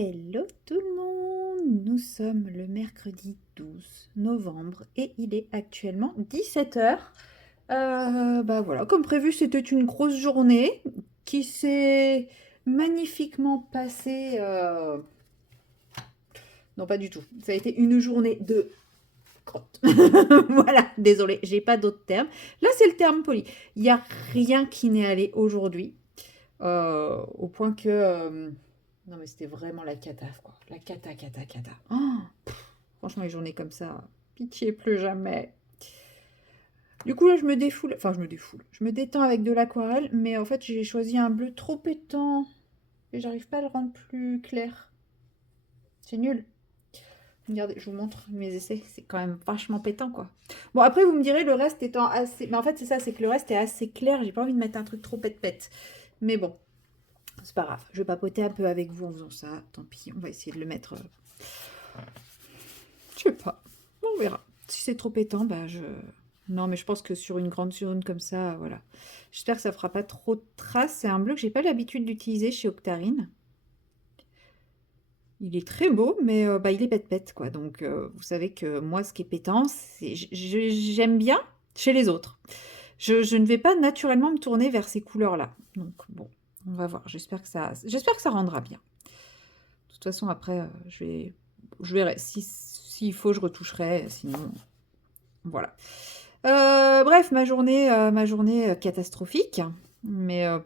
Hello tout le monde, nous sommes le mercredi 12 novembre et il est actuellement 17 h. Bah voilà, comme prévu, c'était une grosse journée qui s'est magnifiquement passée. Non, pas du tout. Ça a été une journée de crotte. Voilà, désolé, j'ai pas d'autre terme. Là, c'est le terme poli. Il n'y a rien qui n'est allé aujourd'hui. Au point que. Non, mais c'était vraiment la cata, quoi. La cata, cata, cata. Oh, franchement, les journées comme ça, pitié, plus jamais. Du coup, là, je me défoule. Enfin, je me défoule. Je me détends avec de l'aquarelle, mais en fait, j'ai choisi un bleu trop pétant. Et j'arrive pas à le rendre plus clair. C'est nul. Regardez, je vous montre mes essais. C'est quand même vachement pétant, quoi. Bon, après, vous me direz, le reste étant assez. Mais en fait, c'est ça, c'est que le reste est assez clair. J'ai pas envie de mettre un truc trop pète-pète. Mais bon, c'est pas grave. Je vais papoter un peu avec vous en faisant ça. Tant pis, on va essayer de le mettre. Je sais pas. On verra. Si c'est trop pétant, bah je. Non, mais je pense que sur une grande zone comme ça, voilà. J'espère que ça fera pas trop de traces. C'est un bleu que j'ai pas l'habitude d'utiliser chez Octarine. Il est très beau, mais bah, il est pète-pète, quoi. Donc, vous savez que moi, ce qui est pétant, j'aime bien chez les autres. Je ne vais pas naturellement me tourner vers ces couleurs-là. Donc, bon, on va voir. J'espère que ça rendra bien. De toute façon, après, je verrai. S'il faut, je retoucherai. Sinon, voilà. Bref, ma journée catastrophique. Mais de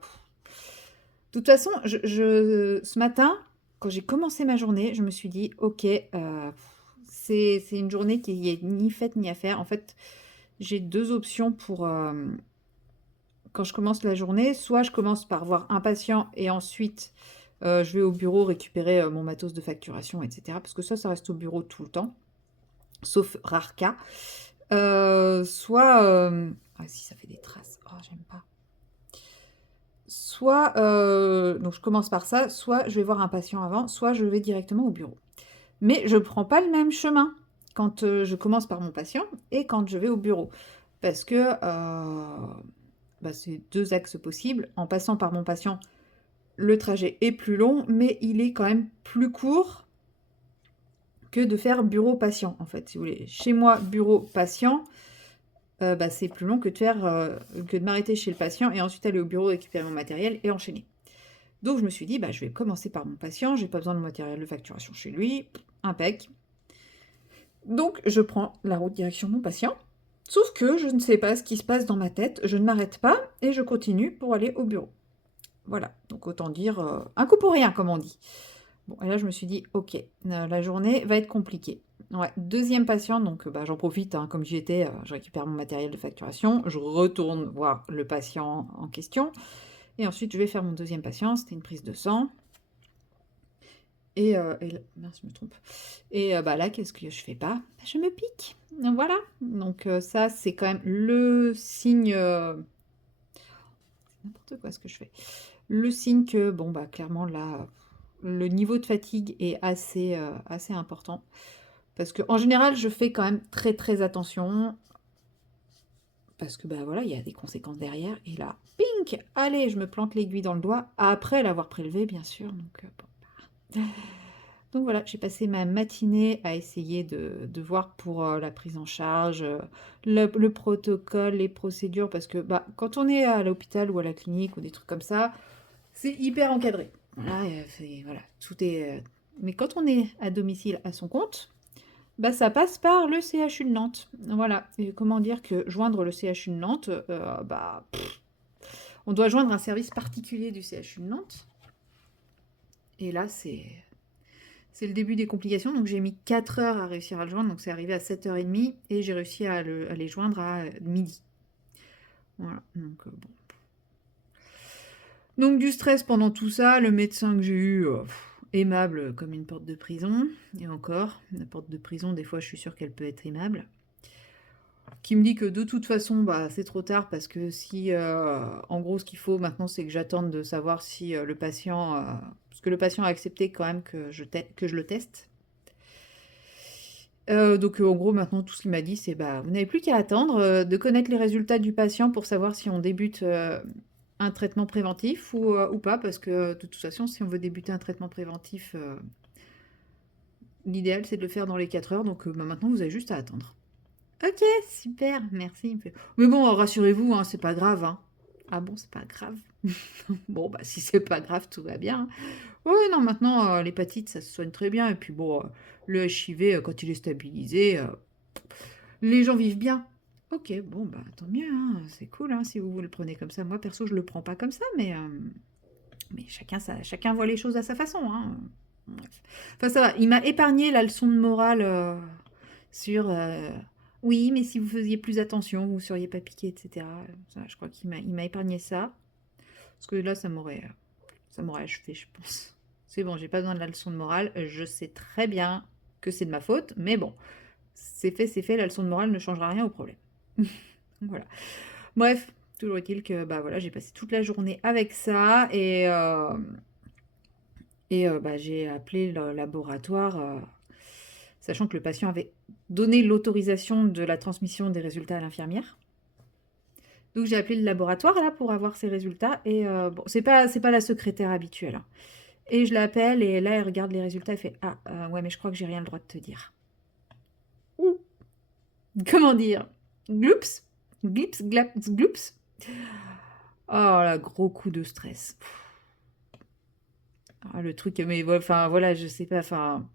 toute façon, ce matin, quand j'ai commencé ma journée, je me suis dit, ok, c'est une journée qui est ni faite ni à faire. En fait, j'ai deux options pour quand je commence la journée. Soit je commence par voir un patient et ensuite je vais au bureau récupérer mon matos de facturation, etc. Parce que ça reste au bureau tout le temps, sauf rare cas. Soit... Ah si, ça fait des traces. Oh, j'aime pas. Soit, donc je commence par ça, soit je vais voir un patient avant, soit je vais directement au bureau. Mais je ne prends pas le même chemin quand je commence par mon patient et quand je vais au bureau. Parce que bah, c'est deux axes possibles. En passant par mon patient, le trajet est plus long, mais il est quand même plus court que de faire bureau-patient, en fait, si vous voulez. Chez moi, bureau-patient, bah, c'est plus long que de m'arrêter chez le patient et ensuite aller au bureau récupérer mon matériel et enchaîner. Donc je me suis dit, bah, je vais commencer par mon patient, j'ai pas besoin de matériel de facturation chez lui, impec. Donc je prends la route direction mon patient, sauf que je ne sais pas ce qui se passe dans ma tête, je ne m'arrête pas et je continue pour aller au bureau. Voilà, donc autant dire un coup pour rien, comme on dit. Bon, et là je me suis dit, ok, la journée va être compliquée. Ouais, deuxième patient, donc bah, j'en profite, hein, comme j'y étais, je récupère mon matériel de facturation, je retourne voir le patient en question, et ensuite je vais faire mon deuxième patient, c'était une prise de sang. Mince, je me trompe. Et bah là, qu'est-ce que je fais pas? Bah, je me pique. Voilà. Donc ça, c'est quand même le signe. C'est n'importe quoi ce que je fais. Le signe que, bon, bah clairement, là, le niveau de fatigue est assez important. Parce que en général, je fais quand même très très attention. Parce que bah voilà, il y a des conséquences derrière. Et là, pink! Allez, je me plante l'aiguille dans le doigt. Après l'avoir prélevé, bien sûr. Donc bon. Donc voilà, j'ai passé ma matinée à essayer de voir pour la prise en charge, le protocole, les procédures, parce que bah, quand on est à l'hôpital ou à la clinique ou des trucs comme ça, c'est hyper encadré. Voilà, voilà, tout est. Mais quand on est à domicile à son compte, bah, ça passe par le CHU de Nantes. Voilà. Et comment dire que joindre le CHU de Nantes, bah, on doit joindre un service particulier du CHU de Nantes. Et là, c'est le début des complications, donc j'ai mis 4 heures à réussir à le joindre, donc c'est arrivé à 7h30 et j'ai réussi à les joindre à midi. Voilà, donc bon. Donc du stress pendant tout ça, le médecin que j'ai eu, aimable comme une porte de prison, et encore, la porte de prison, des fois je suis sûre qu'elle peut être aimable, qui me dit que de toute façon, bah, c'est trop tard parce que si, en gros, ce qu'il faut maintenant, c'est que j'attende de savoir si le patient, parce que le patient a accepté quand même que je le teste. Donc en gros, maintenant, tout ce qu'il m'a dit, c'est bah, vous n'avez plus qu'à attendre de connaître les résultats du patient pour savoir si on débute un traitement préventif ou pas, parce que de toute façon, si on veut débuter un traitement préventif, L'idéal, c'est de le faire dans les 4 heures, donc bah, maintenant, vous avez juste à attendre. Ok, super, merci. Mais bon, rassurez-vous, hein, c'est pas grave. Hein. Ah bon, c'est pas grave. Bon, bah si c'est pas grave, tout va bien. Oui, non, maintenant, l'hépatite, ça se soigne très bien. Et puis bon, le HIV, quand il est stabilisé, les gens vivent bien. Ok, bon, bah tant mieux, hein, c'est cool hein, si vous le prenez comme ça. Moi, perso, je le prends pas comme ça, mais chacun voit les choses à sa façon. Hein. Bref. Enfin, ça va, il m'a épargné la leçon de morale sur oui, mais si vous faisiez plus attention, vous ne seriez pas piqué, etc. Ça, je crois qu'il m'a épargné ça. Parce que là, ça m'aurait achevé, je pense. C'est bon, j'ai pas besoin de la leçon de morale. Je sais très bien que c'est de ma faute, mais bon, c'est fait. La leçon de morale ne changera rien au problème. Voilà. Bref, toujours est-il que bah voilà, j'ai passé toute la journée avec ça et bah, j'ai appelé le laboratoire, sachant que le patient avait donné l'autorisation de la transmission des résultats à l'infirmière. Donc j'ai appelé le laboratoire là pour avoir ces résultats et bon, c'est pas la secrétaire habituelle. Hein. Et je l'appelle et là elle regarde les résultats et fait ah ouais mais je crois que j'ai rien le droit de te dire. Ouh. Comment dire? Gloops, glips, glaps, gloops. Oh là, gros coup de stress. Ah, le truc, mais enfin voilà, je sais pas, enfin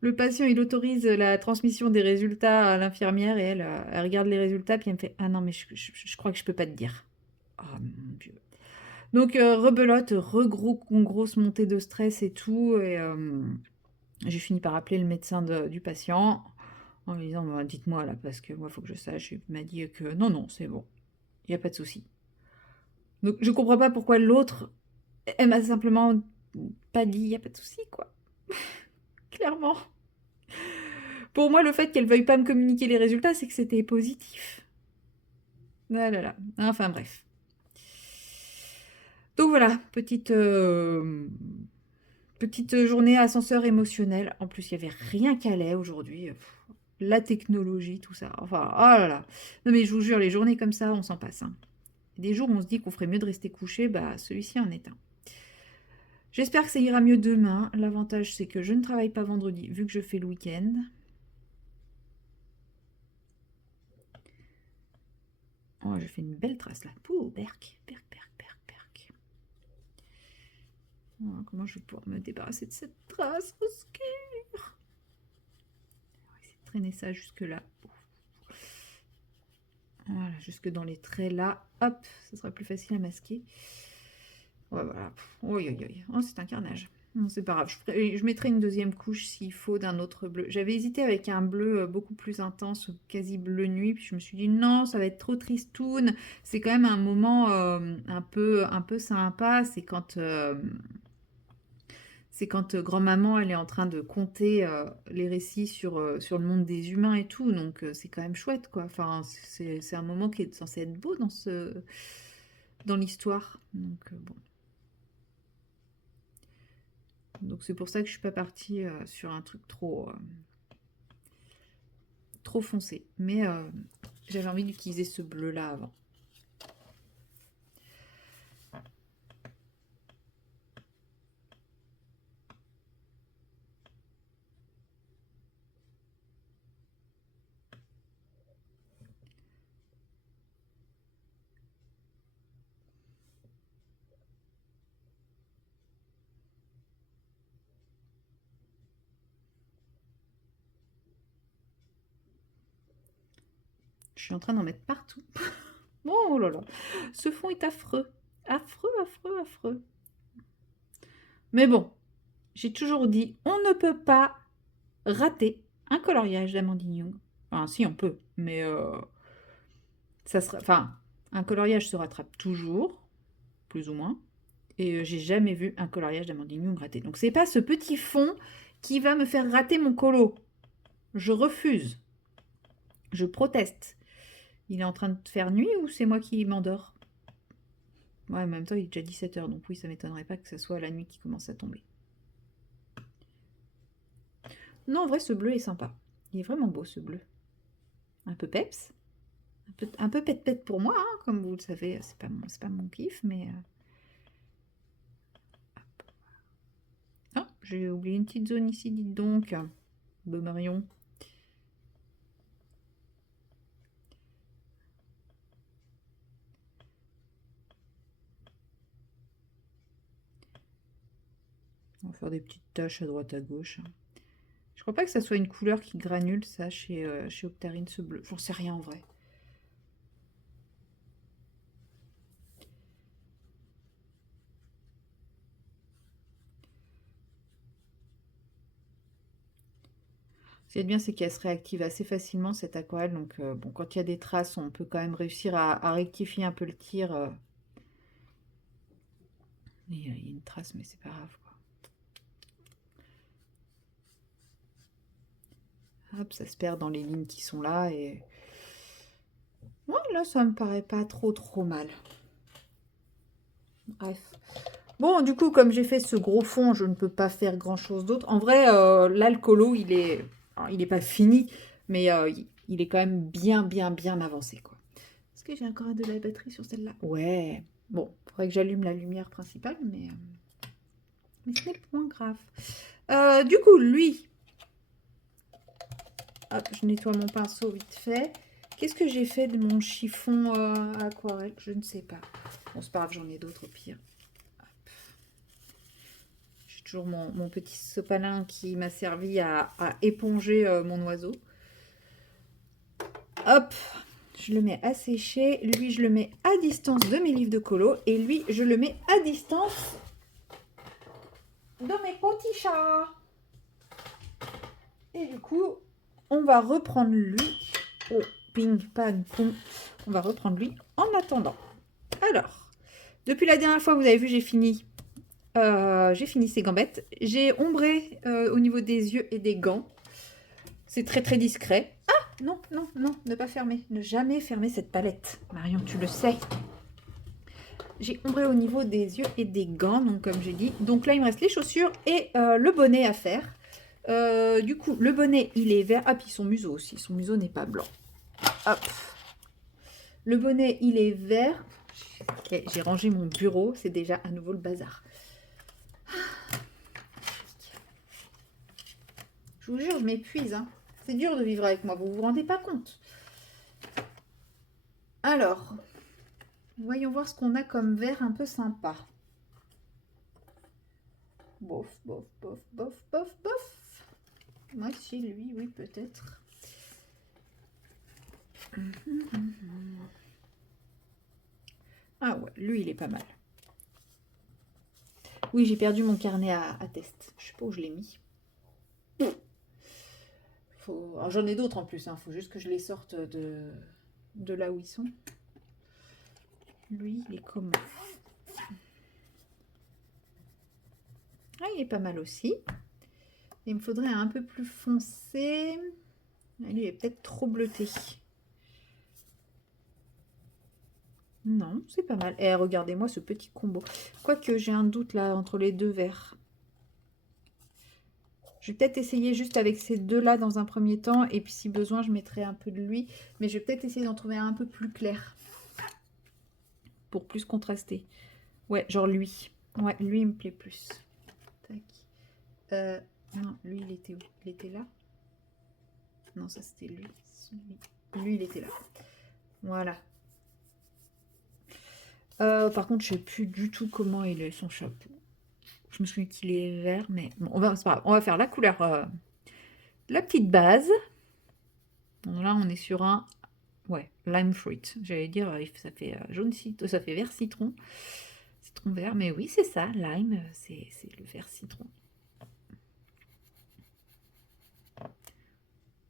le patient, il autorise la transmission des résultats à l'infirmière et elle regarde les résultats puis elle me fait ah non mais je crois que je peux pas te dire. Oh mon Dieu. Donc rebelote, grosse montée de stress et tout et j'ai fini par appeler le médecin du patient en lui disant bah, dites-moi là parce que moi il faut que je sache. Il m'a dit que non c'est bon, il n'y a pas de souci. Donc je comprends pas pourquoi l'autre elle m'a simplement pas dit il n'y a pas de souci quoi. Clairement. Pour moi, le fait qu'elle veuille pas me communiquer les résultats, c'est que c'était positif. Ah là là. Enfin bref. Donc voilà, petite journée ascenseur émotionnel. En plus, il n'y avait rien qui allait aujourd'hui. La technologie, tout ça. Enfin, oh là là. Non mais je vous jure, les journées comme ça, on s'en passe. Hein. Des jours où on se dit qu'on ferait mieux de rester couché, bah celui-ci en est un. J'espère que ça ira mieux demain. L'avantage, c'est que je ne travaille pas vendredi, vu que je fais le week-end. Oh, je fais une belle trace là. Pouh, berk, berk, berk, berk, berk. Oh, comment je vais pouvoir me débarrasser de cette trace? Au secours. On va essayer de traîner ça jusque là. Voilà, jusque dans les traits là. Hop, ça sera plus facile à masquer. Ouais, voilà. Oui, oui, oui. Oh, c'est un carnage. Non, c'est pas grave. Je mettrai une deuxième couche s'il faut d'un autre bleu. J'avais hésité avec un bleu beaucoup plus intense, quasi bleu nuit. Puis je me suis dit non, ça va être trop tristoun. C'est quand même un moment un peu sympa. C'est quand grand-maman, elle est en train de conter les récits sur le monde des humains et tout, donc c'est quand même chouette, quoi. Enfin, c'est un moment qui est censé être beau dans l'histoire. Donc, bon. Donc c'est pour ça que je suis pas partie sur un truc trop foncé. Mais j'avais envie d'utiliser ce bleu-là avant. Je suis en train d'en mettre partout. Oh là là, ce fond est affreux. Affreux, affreux, affreux. Mais bon, j'ai toujours dit, on ne peut pas rater un coloriage d'Amandine Young. Enfin, si, on peut, mais un coloriage se rattrape toujours, plus ou moins, et j'ai jamais vu un coloriage d'Amandine Young raté. Donc c'est pas ce petit fond qui va me faire rater mon colo. Je refuse. Je proteste. Il est en train de faire nuit ou c'est moi qui m'endors? Ouais, en même temps, il est déjà 17h, donc oui, ça m'étonnerait pas que ce soit la nuit qui commence à tomber. Non, en vrai, ce bleu est sympa. Il est vraiment beau, ce bleu. Un peu peps. Un peu pète-pète pour moi, hein, comme vous le savez, c'est pas mon kiff, mais... Ah, j'ai oublié une petite zone ici, dites donc. Beau Marion. On va faire des petites taches à droite à gauche. Je crois pas que ça soit une couleur qui granule, ça, chez Octarine, ce bleu. J'en sais rien en vrai. Ce qui est bien, c'est qu'elle se réactive assez facilement, cette aquarelle. Donc, bon, quand il y a des traces, on peut quand même réussir à rectifier un peu le tir. Il y a une trace, mais c'est pas grave, quoi. Hop, ça se perd dans les lignes qui sont là. Et ouais, là, ça me paraît pas trop mal. Bref. Bon, du coup, comme j'ai fait ce gros fond, je ne peux pas faire grand-chose d'autre. En vrai, là, le colo, alors, il est pas fini, mais il est quand même bien avancé, quoi. Est-ce que j'ai encore de la batterie sur celle-là? Ouais. Bon, faudrait que j'allume la lumière principale, mais ce n'est point grave. Du coup, lui, hop, je nettoie mon pinceau vite fait. Qu'est-ce que j'ai fait de mon chiffon aquarelle? Je ne sais pas. Bon, c'est pas grave, j'en ai d'autres au pire. J'ai toujours mon petit sopalin qui m'a servi à éponger mon oiseau. Hop, je le mets à sécher. Lui, je le mets à distance de mes livres de colo. Et lui, je le mets à distance de mes petits chats. Et du coup, on va reprendre lui. Oh, ping, pang, pong. On va reprendre lui en attendant. Alors, depuis la dernière fois, vous avez vu, j'ai fini ces gambettes. J'ai ombré au niveau des yeux et des gants. C'est très discret. Ah, non, ne pas fermer. Ne jamais fermer cette palette. Marion, tu le sais. J'ai ombré au niveau des yeux et des gants, donc comme j'ai dit. Donc là, il me reste les chaussures et le bonnet à faire. Du coup, le bonnet, il est vert. Ah, puis son museau aussi. Son museau n'est pas blanc. Hop. Le bonnet, il est vert. Okay, j'ai rangé mon bureau. C'est déjà à nouveau le bazar. Je vous jure, je m'épuise. Hein. C'est dur de vivre avec moi. Vous vous rendez pas compte. Alors, voyons voir ce qu'on a comme vert un peu sympa. Bof. Moi, si, lui, oui, peut-être. Ah ouais, lui, il est pas mal. Oui, j'ai perdu mon carnet à test. Je sais pas où je l'ai mis. J'en ai d'autres en plus. Faut juste que je les sorte de là où ils sont. Lui, il est comment? Ah, il est pas mal aussi. Il me faudrait un peu plus foncé. Lui, il est peut-être trop bleuté. Non, c'est pas mal. Et regardez-moi ce petit combo. Quoique j'ai un doute là entre les deux verts. Je vais peut-être essayer juste avec ces deux-là dans un premier temps. Et puis si besoin, je mettrai un peu de lui. Mais je vais peut-être essayer d'en trouver un peu plus clair. Pour plus contraster. Ouais, genre lui. Ouais, lui, il me plaît plus. Tac. Non, lui, il était où? Il était là? Non, ça, c'était lui. Lui, il était là. Voilà. Par contre, je sais plus du tout comment il est, son chapeau. Je me souviens qu'il est vert, mais bon, c'est pas grave. On va faire la couleur, la petite base. Donc là, on est sur un, ouais, lime fruit. J'allais dire, ça fait jaune citron, ça fait vert citron, citron vert. Mais oui, c'est ça, lime, c'est le vert citron.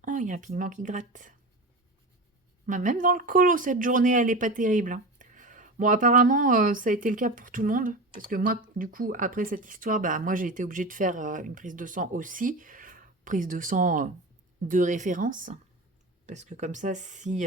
Oh, il y a un pigment qui gratte. Même dans le colo, cette journée, elle est pas terrible. Hein. Bon, apparemment, ça a été le cas pour tout le monde. Parce que moi, du coup, après cette histoire, bah, moi, j'ai été obligée de faire une prise de sang aussi. Prise de sang de référence. Parce que comme ça, si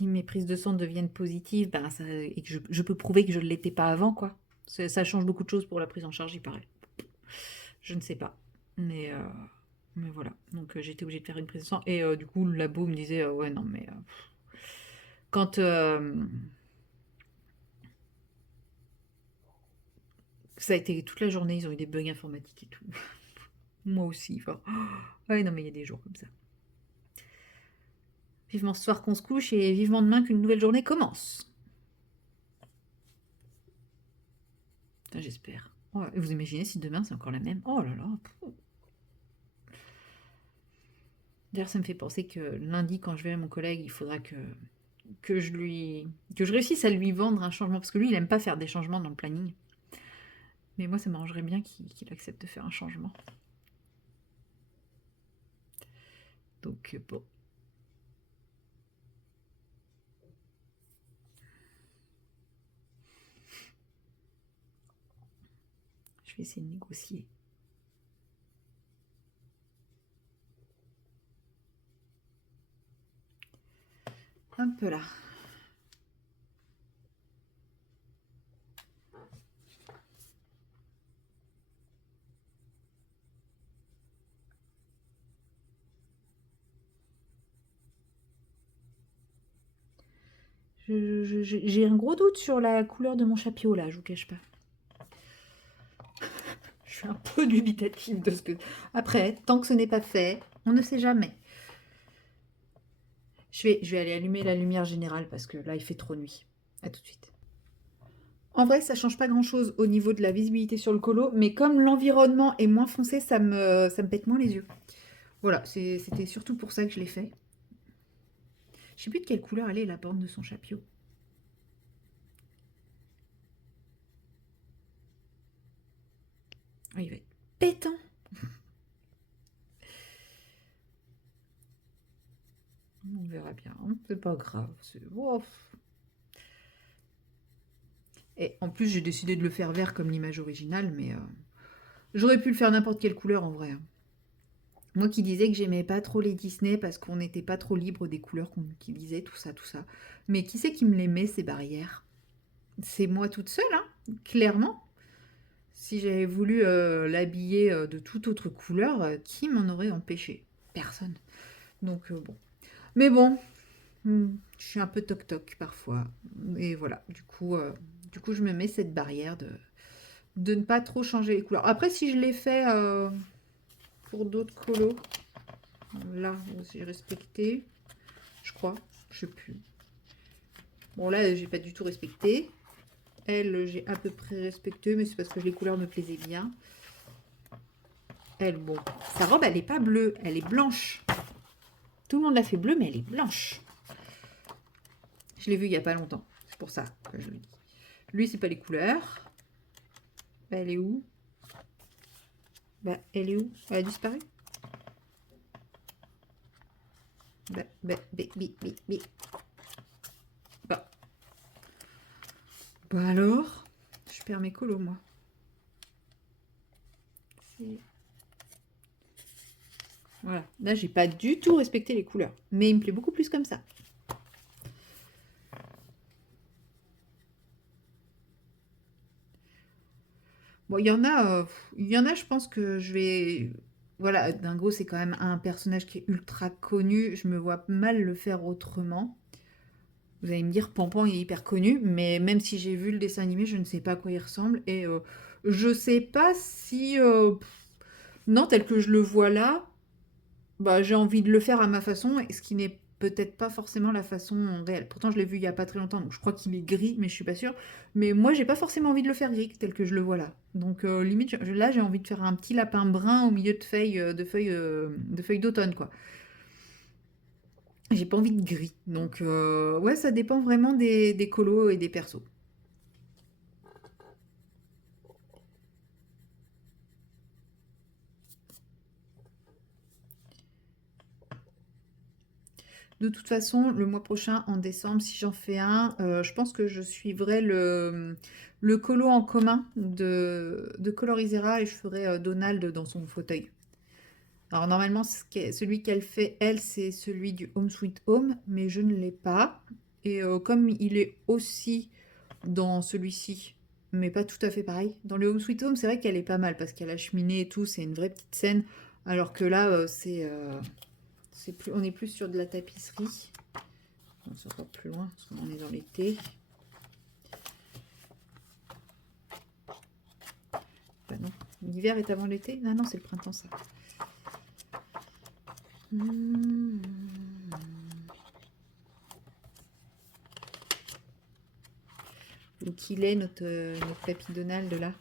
mes prises de sang deviennent positives, ben et que je peux prouver que je ne l'étais pas avant, quoi. Ça change beaucoup de choses pour la prise en charge, il paraît. Je ne sais pas. Mais voilà. Donc j'étais obligée de faire une prise de sang. Et du coup, le labo me disait, ouais, non, mais Quand ça a été toute la journée, ils ont eu des bugs informatiques et tout. Moi aussi. Enfin, ouais, non, mais il y a des jours comme ça. Vivement ce soir qu'on se couche et vivement demain qu'une nouvelle journée commence. Enfin, j'espère. Oh, et vous imaginez si demain c'est encore la même? Oh là là. D'ailleurs, ça me fait penser que lundi, quand je vais à mon collègue, il faudra que je réussisse à lui vendre un changement. Parce que lui, il aime pas faire des changements dans le planning. Mais moi, ça m'arrangerait bien qu'il accepte de faire un changement. Donc, bon. Je vais essayer de négocier. Un peu là. J'ai un gros doute sur la couleur de mon chapio là, je vous cache pas. Je suis un peu dubitative de ce que... Après, tant que ce n'est pas fait, on ne sait jamais. Je vais aller allumer la lumière générale parce que là, il fait trop nuit. À tout de suite. En vrai, ça change pas grand-chose au niveau de la visibilité sur le colo, mais comme l'environnement est moins foncé, ça me pète moins les yeux. Voilà, c'était surtout pour ça que je l'ai fait. Je sais plus de quelle couleur elle est, la borne de son chapio. Oh, il va être pétant. On verra bien. C'est pas grave. Et en plus, j'ai décidé de le faire vert comme l'image originale, mais j'aurais pu le faire n'importe quelle couleur en vrai. Moi qui disais que j'aimais pas trop les Disney parce qu'on n'était pas trop libre des couleurs qu'on utilisait, tout ça, tout ça. Mais qui c'est qui me les met, ces barrières? C'est moi toute seule, hein, clairement. Si j'avais voulu l'habiller de toute autre couleur, qui m'en aurait empêché? Personne. Donc bon. Mais bon, je suis un peu toc-toc parfois. Et voilà, du coup, je me mets cette barrière de ne pas trop changer les couleurs. Après, si je l'ai fait pour d'autres colos, là, j'ai respecté, je crois, je sais plus. Bon, là, j'ai pas du tout respecté. Elle, j'ai à peu près respecté, mais c'est parce que les couleurs me plaisaient bien. Elle, bon, sa robe, elle est pas bleue, elle est blanche. Tout le monde l'a fait bleue, mais elle est blanche. Je l'ai vue il y a pas longtemps, c'est pour ça que je le dis. Lui, c'est pas les couleurs. Bah, elle est où? Bah, elle est où? Elle a disparu? Bah. Bah alors, je perds mes colos, moi. Voilà, là, j'ai pas du tout respecté les couleurs. Mais il me plaît beaucoup plus comme ça. Bon, il y en a, je pense que je vais... Voilà, Dingo, c'est quand même un personnage qui est ultra connu. Je me vois mal le faire autrement. Vous allez me dire, Pampan il est hyper connu, mais même si j'ai vu le dessin animé, je ne sais pas à quoi il ressemble. Et je sais pas si... non, tel que je le vois là, bah, j'ai envie de le faire à ma façon, ce qui n'est peut-être pas forcément la façon réelle. Pourtant, je l'ai vu il y a pas très longtemps, donc je crois qu'il est gris, mais je suis pas sûre. Mais moi, j'ai pas forcément envie de le faire gris, tel que je le vois là. Donc, limite, là, j'ai envie de faire un petit lapin brun au milieu de feuilles de feuilles d'automne, quoi. J'ai pas envie de gris. Donc, ouais, ça dépend vraiment des colos et des persos. De toute façon, le mois prochain, en décembre, si j'en fais un, je pense que je suivrai le colo en commun de Colorisera et je ferai Donald dans son fauteuil. Alors normalement, celui qu'elle fait, elle, c'est celui du Home Sweet Home, mais je ne l'ai pas. Et comme il est aussi dans celui-ci, mais pas tout à fait pareil. Dans le Home Sweet Home, c'est vrai qu'elle est pas mal parce qu'elle a cheminée et tout, c'est une vraie petite scène. Alors que là, c'est plus, on est plus sur de la tapisserie. Non, ça sera plus loin, parce qu'on est dans l'été. Bah non, l'hiver est avant l'été? Non, non, c'est le printemps, ça. Donc il est notre papy Donald là.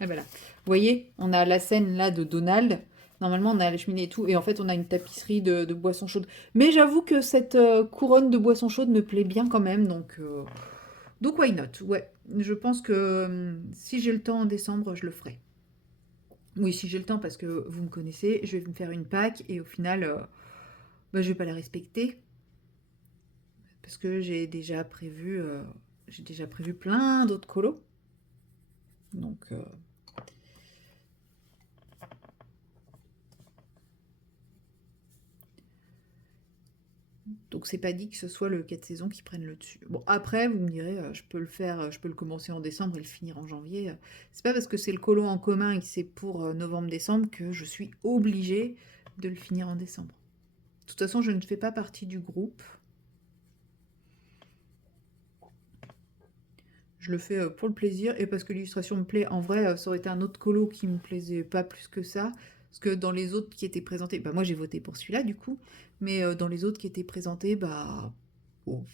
Ah bah là. Vous voyez, on a la scène là de Donald. Normalement, on a la cheminée et tout. Et en fait, on a une tapisserie de boissons chaudes. Mais j'avoue que cette couronne de boissons chaudes me plaît bien quand même. Donc why not? Ouais. Je pense que si j'ai le temps en décembre, je le ferai. Oui, si j'ai le temps, parce que vous me connaissez, je vais me faire une Pâques. Et au final, bah, je vais pas la respecter. Parce que j'ai déjà prévu plein d'autres colos. Donc c'est pas dit que ce soit le 4 saisons qui prenne le dessus. Bon, après, vous me direz, je peux le faire, je peux le commencer en décembre et le finir en janvier. C'est pas parce que c'est le colo en commun et que c'est pour novembre-décembre que je suis obligée de le finir en décembre. De toute façon, je ne fais pas partie du groupe. Je le fais pour le plaisir et parce que l'illustration me plaît. En vrai, ça aurait été un autre colo qui me plaisait pas plus que ça. Parce que dans les autres qui étaient présentés, bah moi j'ai voté pour celui-là du coup. Mais dans les autres qui étaient présentés, bah... bon,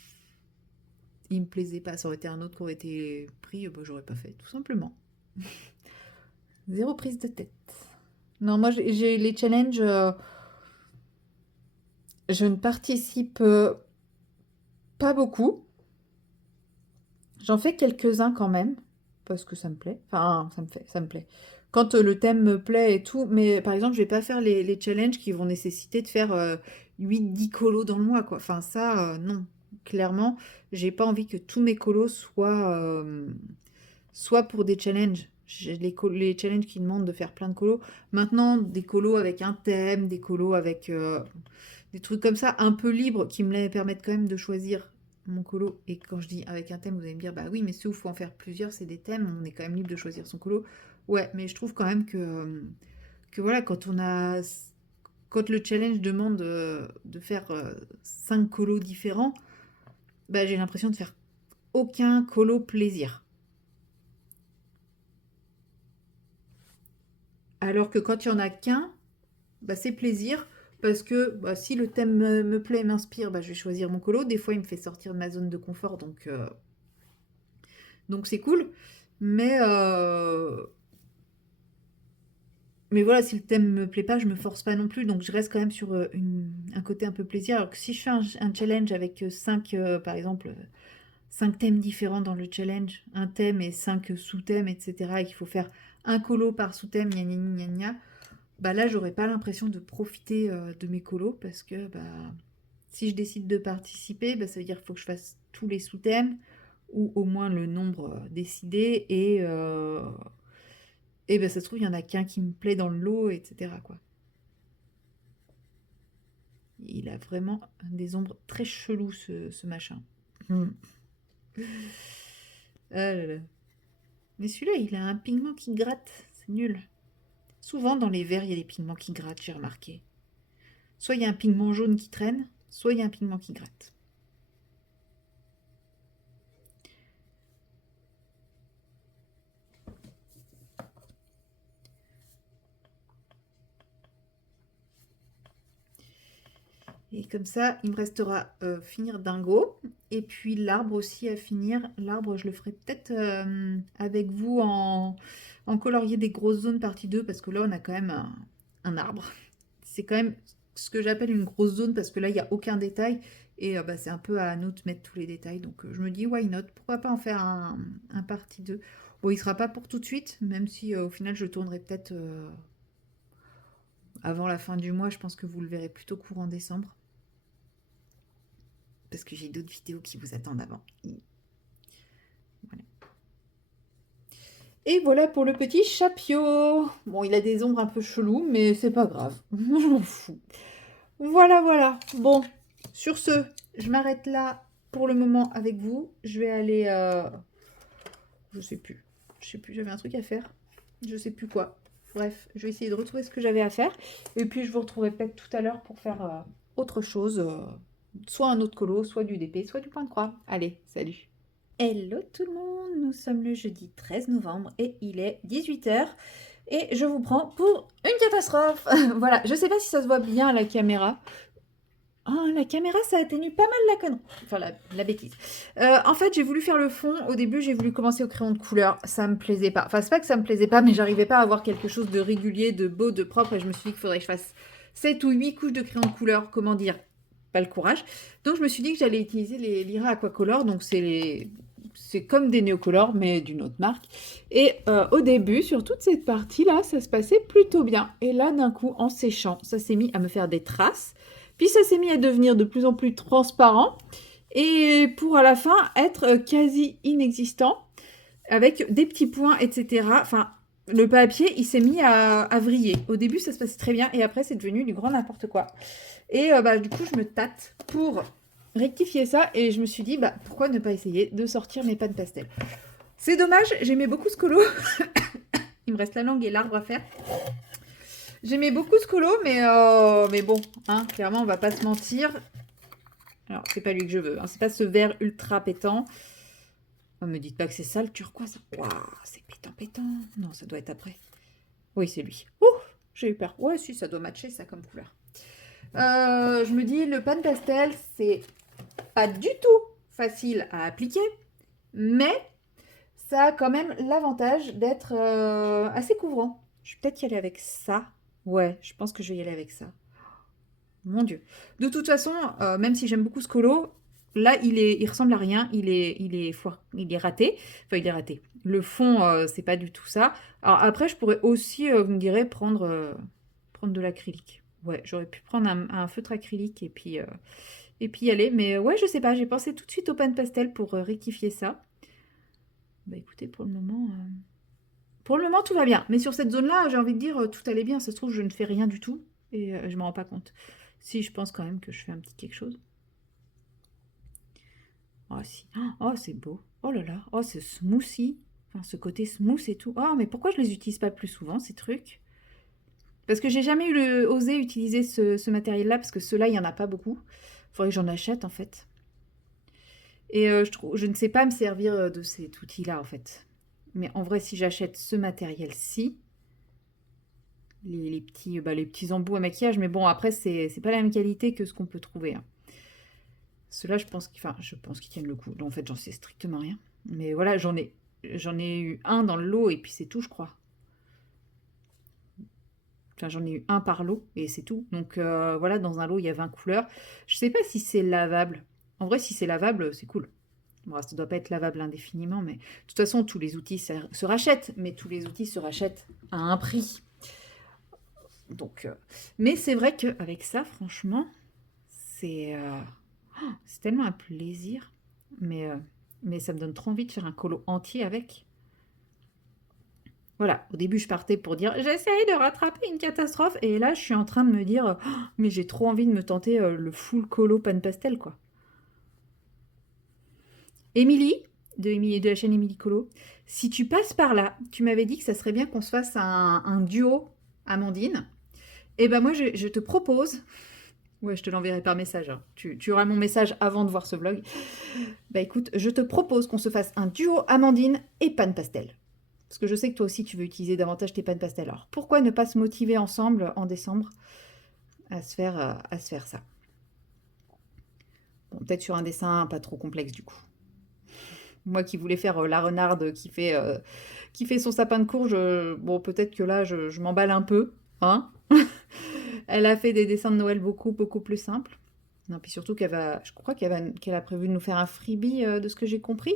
il me plaisait pas. Ça aurait été un autre qui aurait été pris, bah, j'aurais pas fait, tout simplement. Zéro prise de tête. Non, moi j'ai les challenges. Je ne participe pas beaucoup. J'en fais quelques-uns quand même, parce que ça me plaît. Enfin, ça me plaît. Quand le thème me plaît et tout, mais par exemple, je vais pas faire les challenges qui vont nécessiter de faire 8-10 colos dans le mois, quoi. Enfin, ça, non. Clairement, j'ai pas envie que tous mes colos soient pour des challenges. J'ai les challenges qui demandent de faire plein de colos. Maintenant, des colos avec un thème, des colos avec des trucs comme ça, un peu libres, qui me permettent quand même de choisir mon colo. Et quand je dis avec un thème, vous allez me dire, bah oui, mais ceux où il faut en faire plusieurs, c'est des thèmes, on est quand même libre de choisir son colo. Ouais, mais je trouve quand même que voilà, quand le challenge demande de faire 5 colos différents, bah, j'ai l'impression de faire aucun colo plaisir. Alors que quand il y en a qu'un, bah, c'est plaisir. Parce que bah, si le thème me plaît, m'inspire, bah, je vais choisir mon colo. Des fois, il me fait sortir de ma zone de confort, donc c'est cool. Mais, euh, mais voilà, si le thème me plaît pas, je me force pas non plus. Donc je reste quand même sur un côté un peu plaisir. Alors que si je fais un challenge avec 5, par exemple, 5 thèmes différents dans le challenge, un thème et 5 sous-thèmes, etc., et qu'il faut faire un colo par sous-thème, gna gna gna gna, bah là, j'aurais pas l'impression de profiter de mes colos parce que bah, si je décide de participer, bah, ça veut dire qu'il faut que je fasse tous les sous-thèmes ou au moins le nombre décidé et bah, ça se trouve, il y en a qu'un qui me plaît dans le lot, etc., quoi. Il a vraiment des ombres très cheloues, ce machin. Mm. Ah là là. Mais celui-là, il a un pigment qui gratte. C'est nul. Souvent, dans les verres, il y a des pigments qui grattent, j'ai remarqué. Soit il y a un pigment jaune qui traîne, soit il y a un pigment qui gratte. Et comme ça, il me restera finir Dingo. Et puis l'arbre aussi à finir. L'arbre, je le ferai peut-être avec vous en colorier des grosses zones partie 2. Parce que là, on a quand même un arbre. C'est quand même ce que j'appelle une grosse zone. Parce que là, il n'y a aucun détail. Et bah, c'est un peu à nous de mettre tous les détails. Donc je me dis, why not? Pourquoi pas en faire un partie 2? Bon, il ne sera pas pour tout de suite. Même si au final, je tournerai peut-être avant la fin du mois. Je pense que vous le verrez plutôt courant décembre. Parce que j'ai d'autres vidéos qui vous attendent avant. Voilà. Et voilà pour le petit Chapio. Bon, il a des ombres un peu cheloues, mais c'est pas grave. Je m'en fous. Voilà, voilà. Bon, sur ce, je m'arrête là pour le moment avec vous. Je vais aller... je sais plus. Je sais plus, j'avais un truc à faire. Je sais plus quoi. Bref, je vais essayer de retrouver ce que j'avais à faire. Et puis, je vous retrouverai peut-être tout à l'heure pour faire autre chose. soit un autre colo, soit du DP, soit du point de croix. Allez, salut. Hello tout le monde, nous sommes le jeudi 13 novembre et il est 18h et je vous prends pour une catastrophe. Voilà, je sais pas si ça se voit bien à la caméra. Ah, la caméra, ça atténue pas mal la connerie. Enfin, la bêtise. En fait, j'ai voulu faire le fond. Au début, j'ai voulu commencer au crayon de couleur. Ça me plaisait pas. Enfin, c'est pas que ça me plaisait pas, mais j'arrivais pas à avoir quelque chose de régulier, de beau, de propre. Et je me suis dit qu'il faudrait que je fasse 7 ou 8 couches de crayon de couleur. Comment dire? Pas le courage. Donc, je me suis dit que j'allais utiliser les Lyra Aquacolor. Donc, c'est comme des néocolors, mais d'une autre marque. Et au début, sur toute cette partie-là, ça se passait plutôt bien. Et là, d'un coup, en séchant, ça s'est mis à me faire des traces. Puis ça s'est mis à devenir de plus en plus transparent et pour à la fin être quasi inexistant avec des petits points, etc. Enfin, le papier, il s'est mis à vriller. Au début, ça se passait très bien et après, c'est devenu du grand n'importe quoi. Et du coup, je me tâte pour rectifier ça et je me suis dit, pourquoi ne pas essayer de sortir mes pâtes pastel. C'est dommage, j'aimais beaucoup ce colo. Il me reste la langue et l'arbre à faire. J'aimais beaucoup ce colo, mais bon, hein, clairement, on va pas se mentir. Alors, c'est pas lui que je veux, hein, c'est pas ce vert ultra pétant. Oh, me dites pas que c'est ça le turquoise. Waouh, c'est pétant, pétant. Non, ça doit être après. Oui, c'est lui. Ouh, j'ai eu peur. Ouais, si, ça doit matcher ça comme couleur. Je me dis, le pan pastel, c'est pas du tout facile à appliquer, mais ça a quand même l'avantage d'être assez couvrant. Je vais peut-être y aller avec ça. Ouais, je pense que je vais y aller avec ça. Mon Dieu. De toute façon, même si j'aime beaucoup ce colo, là, il ressemble à rien. Il est raté. Enfin, il est raté. Le fond, c'est pas du tout ça. Alors après, je pourrais aussi, vous me direz, prendre de l'acrylique. Ouais, j'aurais pu prendre un feutre acrylique et puis y aller. Mais ouais, je sais pas. J'ai pensé tout de suite au pan pastel pour rectifier ça. Bah écoutez, pour le moment, tout va bien. Mais sur cette zone-là, j'ai envie de dire, tout allait bien. Ça se trouve, je ne fais rien du tout et je m'en rends pas compte. Si, je pense quand même que je fais un petit quelque chose. Oh, si. Oh, c'est beau. Oh là là. Oh, ce smoothie. Enfin, ce côté smooth et tout. Oh, mais pourquoi je les utilise pas plus souvent, ces trucs? Parce que j'ai jamais osé utiliser ce matériel-là, parce que ceux-là, il n'y en a pas beaucoup. Faudrait que j'en achète, en fait. Et je ne sais pas me servir de cet outil-là, en fait. Mais en vrai, si j'achète ce matériel-ci, les petits embouts à maquillage, mais bon, après, c'est pas la même qualité que ce qu'on peut trouver, hein. Ceux-là, je pense qu'ils tiennent le coup. En fait, j'en sais strictement rien. Mais voilà, j'en ai eu un dans le lot et puis c'est tout, je crois. Enfin, j'en ai eu un par lot et c'est tout. Donc voilà, dans un lot, il y a 20 couleurs. Je sais pas si c'est lavable. En vrai, si c'est lavable, c'est cool. Bon, ça doit pas être lavable indéfiniment, mais de toute façon, tous les outils se rachètent. Mais tous les outils se rachètent à un prix. Donc, mais c'est vrai qu'avec ça, franchement, c'est tellement un plaisir. Mais ça me donne trop envie de faire un colo entier avec. Voilà, au début, je partais pour dire j'essaye de rattraper une catastrophe. Et là, je suis en train de me dire mais j'ai trop envie de me tenter le full colo pan pastel, quoi. Émilie, de la chaîne Émilie Colo, si tu passes par là, tu m'avais dit que ça serait bien qu'on se fasse un duo Amandine. Et ben moi, je te propose. Ouais, je te l'enverrai par message, hein. Tu auras mon message avant de voir ce vlog. Bah écoute, je te propose qu'on se fasse un duo Amandine et pan pastel. Parce que je sais que toi aussi, tu veux utiliser davantage tes pâtes pastel. Alors, pourquoi ne pas se motiver ensemble en décembre à se faire ça? Bon, peut-être sur un dessin pas trop complexe du coup. Moi qui voulais faire la renarde qui fait son sapin de courge, bon, peut-être que là, je m'emballe un peu, hein. Elle a fait des dessins de Noël beaucoup, beaucoup plus simples. Non, puis surtout je crois qu'elle a prévu de nous faire un freebie de ce que j'ai compris.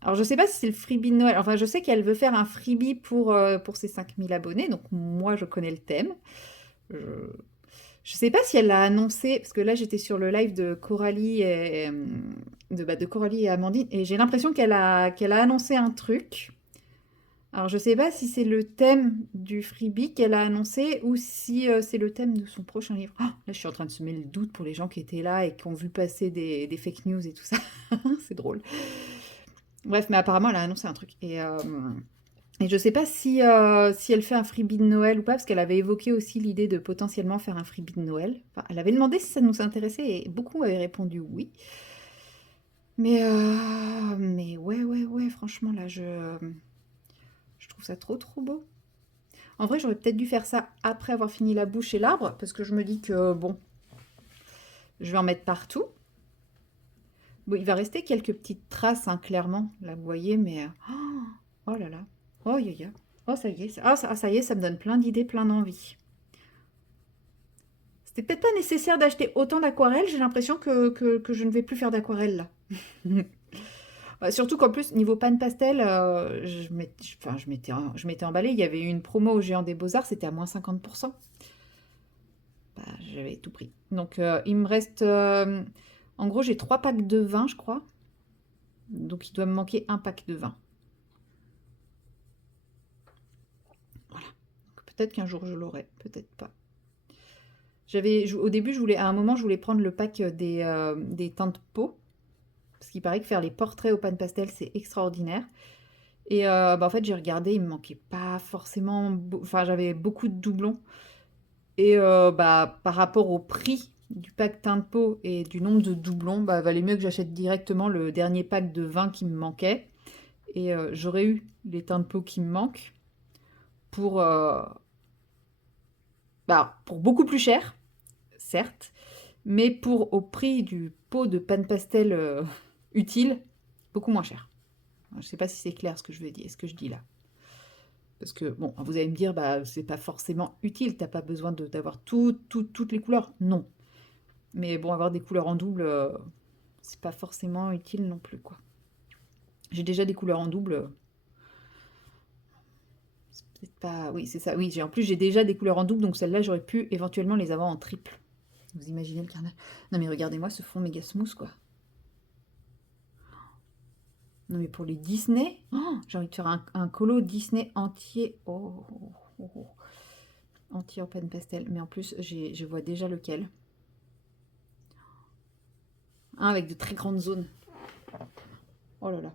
Alors, je sais pas si c'est le freebie de Noël. Enfin, je sais qu'elle veut faire un freebie pour ses 5000 abonnés. Donc, moi, je connais le thème. Je je sais pas si elle l'a annoncé, parce que là, j'étais sur le live de Coralie de Coralie et Amandine, et j'ai l'impression qu'elle a annoncé un truc. Alors, je sais pas si c'est le thème du freebie qu'elle a annoncé ou si c'est le thème de son prochain livre. Ah, là, je suis en train de semer le doute pour les gens qui étaient là et qui ont vu passer des fake news et tout ça. C'est drôle. Bref, mais apparemment, elle a annoncé un truc. Et je sais pas si elle fait un freebie de Noël ou pas, parce qu'elle avait évoqué aussi l'idée de potentiellement faire un freebie de Noël. Enfin, elle avait demandé si ça nous intéressait et beaucoup avaient répondu oui. Mais ouais, franchement, là, je trouve ça trop, trop beau. En vrai, j'aurais peut-être dû faire ça après avoir fini la bouche et l'arbre, parce que je me dis que, bon, je vais en mettre partout. Bon, il va rester quelques petites traces, hein, clairement, là, vous voyez, mais... oh là là. Oh, ya. Oh, ça y est. Ça y est, ça me donne plein d'idées, plein d'envies. C'était peut-être pas nécessaire d'acheter autant d'aquarelles. J'ai l'impression que je ne vais plus faire d'aquarelle, là. Ouais, surtout qu'en plus, niveau pan pastel, enfin, je m'étais emballée. Il y avait eu une promo au Géant des Beaux-Arts, c'était à moins 50%. Bah, j'avais tout pris. Donc, il me reste... en gros, j'ai 3 packs de vin, je crois. Donc, il doit me manquer un pack de vin. Voilà. Peut-être qu'un jour, je l'aurai. Peut-être pas. Au début, à un moment, je voulais prendre le pack des teintes peau. Parce qu'il paraît que faire les portraits au pan pastel, c'est extraordinaire. Et bah, en fait, j'ai regardé, il me manquait pas forcément... Enfin, j'avais beaucoup de doublons. Et bah, par rapport au prix du pack teint de peau et du nombre de doublons, bah, valait mieux que j'achète directement le dernier pack de 20 qui me manquait. Et j'aurais eu les teints de peau qui me manquent pour, pour beaucoup plus cher, certes, mais au prix du pot de pan pastel utile, beaucoup moins cher. Je ne sais pas si c'est clair ce que je dis là. Parce que, bon, vous allez me dire, bah, c'est pas forcément utile, t'as pas besoin d'avoir toutes les couleurs. Non. Mais bon, avoir des couleurs en double, c'est pas forcément utile non plus, quoi. J'ai déjà des couleurs en double. C'est peut-être pas... Oui, c'est ça. Oui, en plus, j'ai déjà des couleurs en double, donc celles-là, j'aurais pu éventuellement les avoir en triple. Vous imaginez le carnage? Non, mais regardez-moi ce fond méga smooth, quoi. Non, mais pour les Disney, j'ai envie de faire un colo Disney entier. Oh. Entier en pen pastel. Mais en plus, je vois déjà lequel. Un avec de très grandes zones. Oh là là.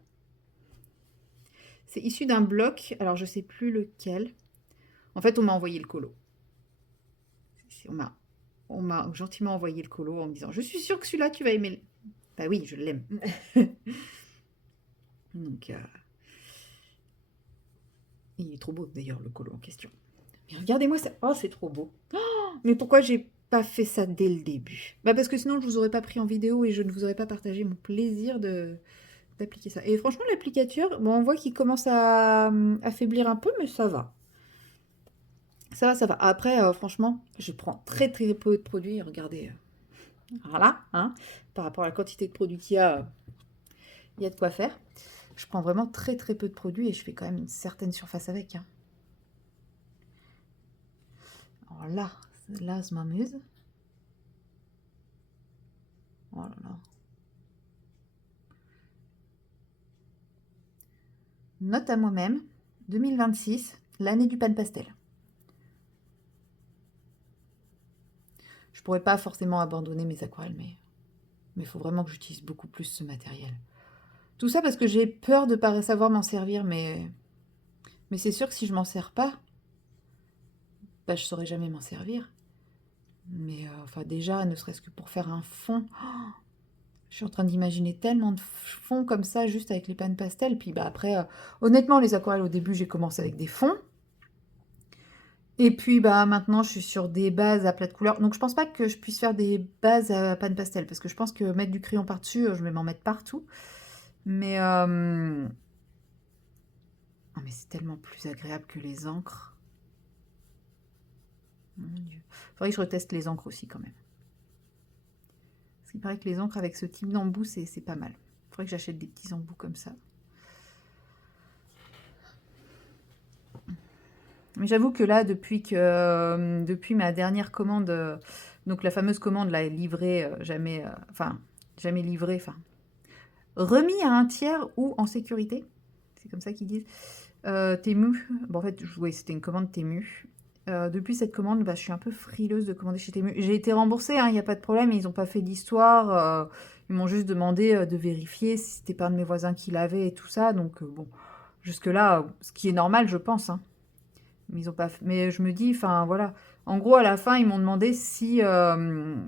C'est issu d'un bloc, alors je sais plus lequel. En fait, on m'a envoyé le colo. On m'a gentiment envoyé le colo en me disant: je suis sûre que celui-là, tu vas aimer. Bah oui, je l'aime. Donc, il est trop beau d'ailleurs, le colo en question. Mais regardez-moi ça. Oh, c'est trop beau. Oh, mais pourquoi j'ai pas fait ça dès le début? Bah parce que sinon, je vous aurais pas pris en vidéo et je ne vous aurais pas partagé mon plaisir d'appliquer ça. Et franchement, l'applicateur, bon, on voit qu'il commence à affaiblir un peu, mais ça va. Ça va, ça va. Après, franchement, je prends très très peu de produits. Regardez, voilà, hein, par rapport à la quantité de produits il y a de quoi faire. Je prends vraiment très très peu de produits et je fais quand même une certaine surface avec, hein. Alors là, je m'amuse. Oh là là. Note à moi-même, 2026, l'année du pan pastel. Je pourrais pas forcément abandonner mes aquarelles, mais il faut vraiment que j'utilise beaucoup plus ce matériel. Tout ça parce que j'ai peur de ne pas savoir m'en servir, mais c'est sûr que si je m'en sers pas, bah, je saurais jamais m'en servir. Mais enfin déjà, ne serait-ce que pour faire un fond, je suis en train d'imaginer tellement de fonds comme ça, juste avec les pannes pastel. Puis bah, après, honnêtement, les aquarelles, au début, j'ai commencé avec des fonds. Et puis bah, maintenant, je suis sur des bases à plat de couleur. Donc je pense pas que je puisse faire des bases à panne pastel, parce que je pense que mettre du crayon par-dessus, je vais m'en mettre partout. Mais, oh, mais c'est tellement plus agréable que les encres. Mon Dieu. Faudrait que je reteste les encres aussi quand même. Parce qu'il paraît que les encres avec ce type d'embout, c'est pas mal. Il faudrait que j'achète des petits embouts comme ça. Mais j'avoue que là, depuis ma dernière commande, donc la fameuse commande là, livrée, jamais livrée, enfin, remis à un tiers ou en sécurité, c'est comme ça qu'ils disent. Temu, bon en fait, oui, c'était une commande Temu. Depuis cette commande, bah, je suis un peu frileuse de commander chez Temu. J'ai été remboursée, il n'y a pas de problème, ils n'ont pas fait d'histoire. Ils m'ont juste demandé de vérifier si c'était pas un de mes voisins qui l'avait et tout ça. Donc bon, Jusque-là, ce qui est normal, je pense, hein. Mais ils ont pas f mais je me dis, enfin, voilà. En gros, à la fin, ils m'ont demandé si ça me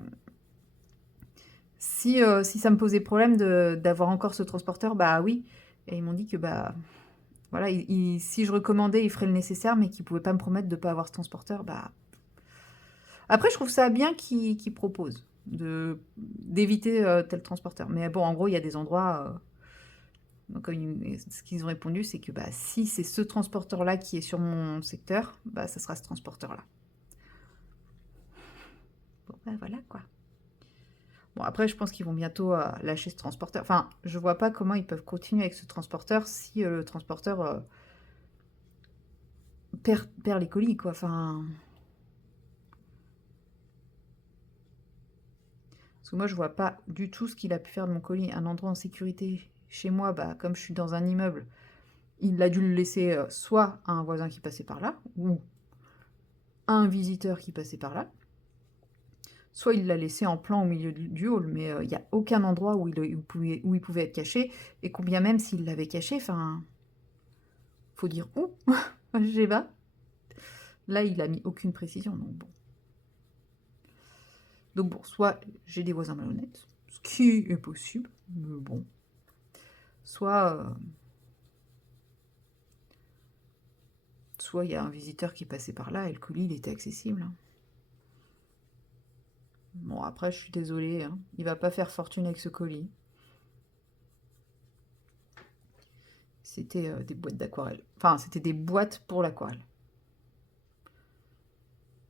posait problème d'avoir encore ce transporteur. Bah, oui, et ils m'ont dit que, bah, voilà, si je recommandais, ils feraient le nécessaire, mais qu'ils pouvaient pas me promettre de pas avoir ce transporteur. Bah, après, je trouve ça bien qu'ils proposent d'éviter, tel transporteur. Mais bon, en gros, il y a des endroits, donc ce qu'ils ont répondu, c'est que, bah, si c'est ce transporteur-là qui est sur mon secteur, bah, ça sera ce transporteur-là. Bon, bah, voilà, quoi. Bon, après, je pense qu'ils vont bientôt, lâcher ce transporteur. Enfin, je vois pas comment ils peuvent continuer avec ce transporteur si, le transporteur, perd les colis, quoi. Enfin, parce que moi, je vois pas du tout ce qu'il a pu faire de mon colis. Un endroit en sécurité chez moi, bah, comme je suis dans un immeuble, il a dû le laisser, soit à un voisin qui passait par là ou à un visiteur qui passait par là. Soit il l'a laissé en plan au milieu du hall, mais il n'y a aucun endroit où il pouvait être caché. Et combien même s'il l'avait caché, enfin, faut dire où. Je sais pas. Là, il a mis aucune précision, donc bon. Donc bon, soit j'ai des voisins malhonnêtes, ce qui est possible, mais bon. Soit il y a un visiteur qui passait par là et le colis, il était accessible, hein. Bon, après, je suis désolée, hein. Il va pas faire fortune avec ce colis. C'était des boîtes d'aquarelle. Enfin, c'était des boîtes pour l'aquarelle.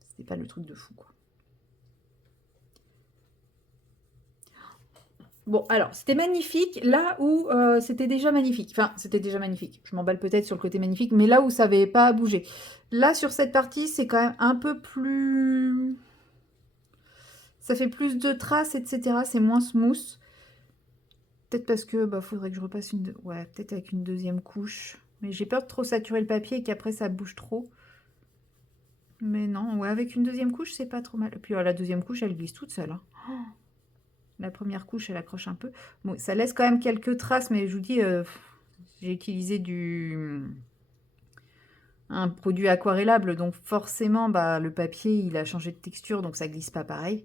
C'était pas le truc de fou, quoi. Bon, alors, c'était magnifique là où c'était déjà magnifique. Enfin, c'était déjà magnifique. Je m'emballe peut-être sur le côté magnifique, mais là où ça n'avait pas bougé. Là, sur cette partie, c'est quand même un peu plus... Ça fait plus de traces, etc. C'est moins smooth. Peut-être parce que bah, faudrait que je repasse une... Ouais, peut-être avec une deuxième couche. Mais j'ai peur de trop saturer le papier et qu'après ça bouge trop. Mais non, ouais, avec une deuxième couche, c'est pas trop mal. Et puis la deuxième couche, elle glisse toute seule, hein. La première couche, elle accroche un peu. Bon, ça laisse quand même quelques traces, mais je vous dis, j'ai utilisé un produit aquarellable, donc forcément, bah, le papier, il a changé de texture, donc ça glisse pas pareil.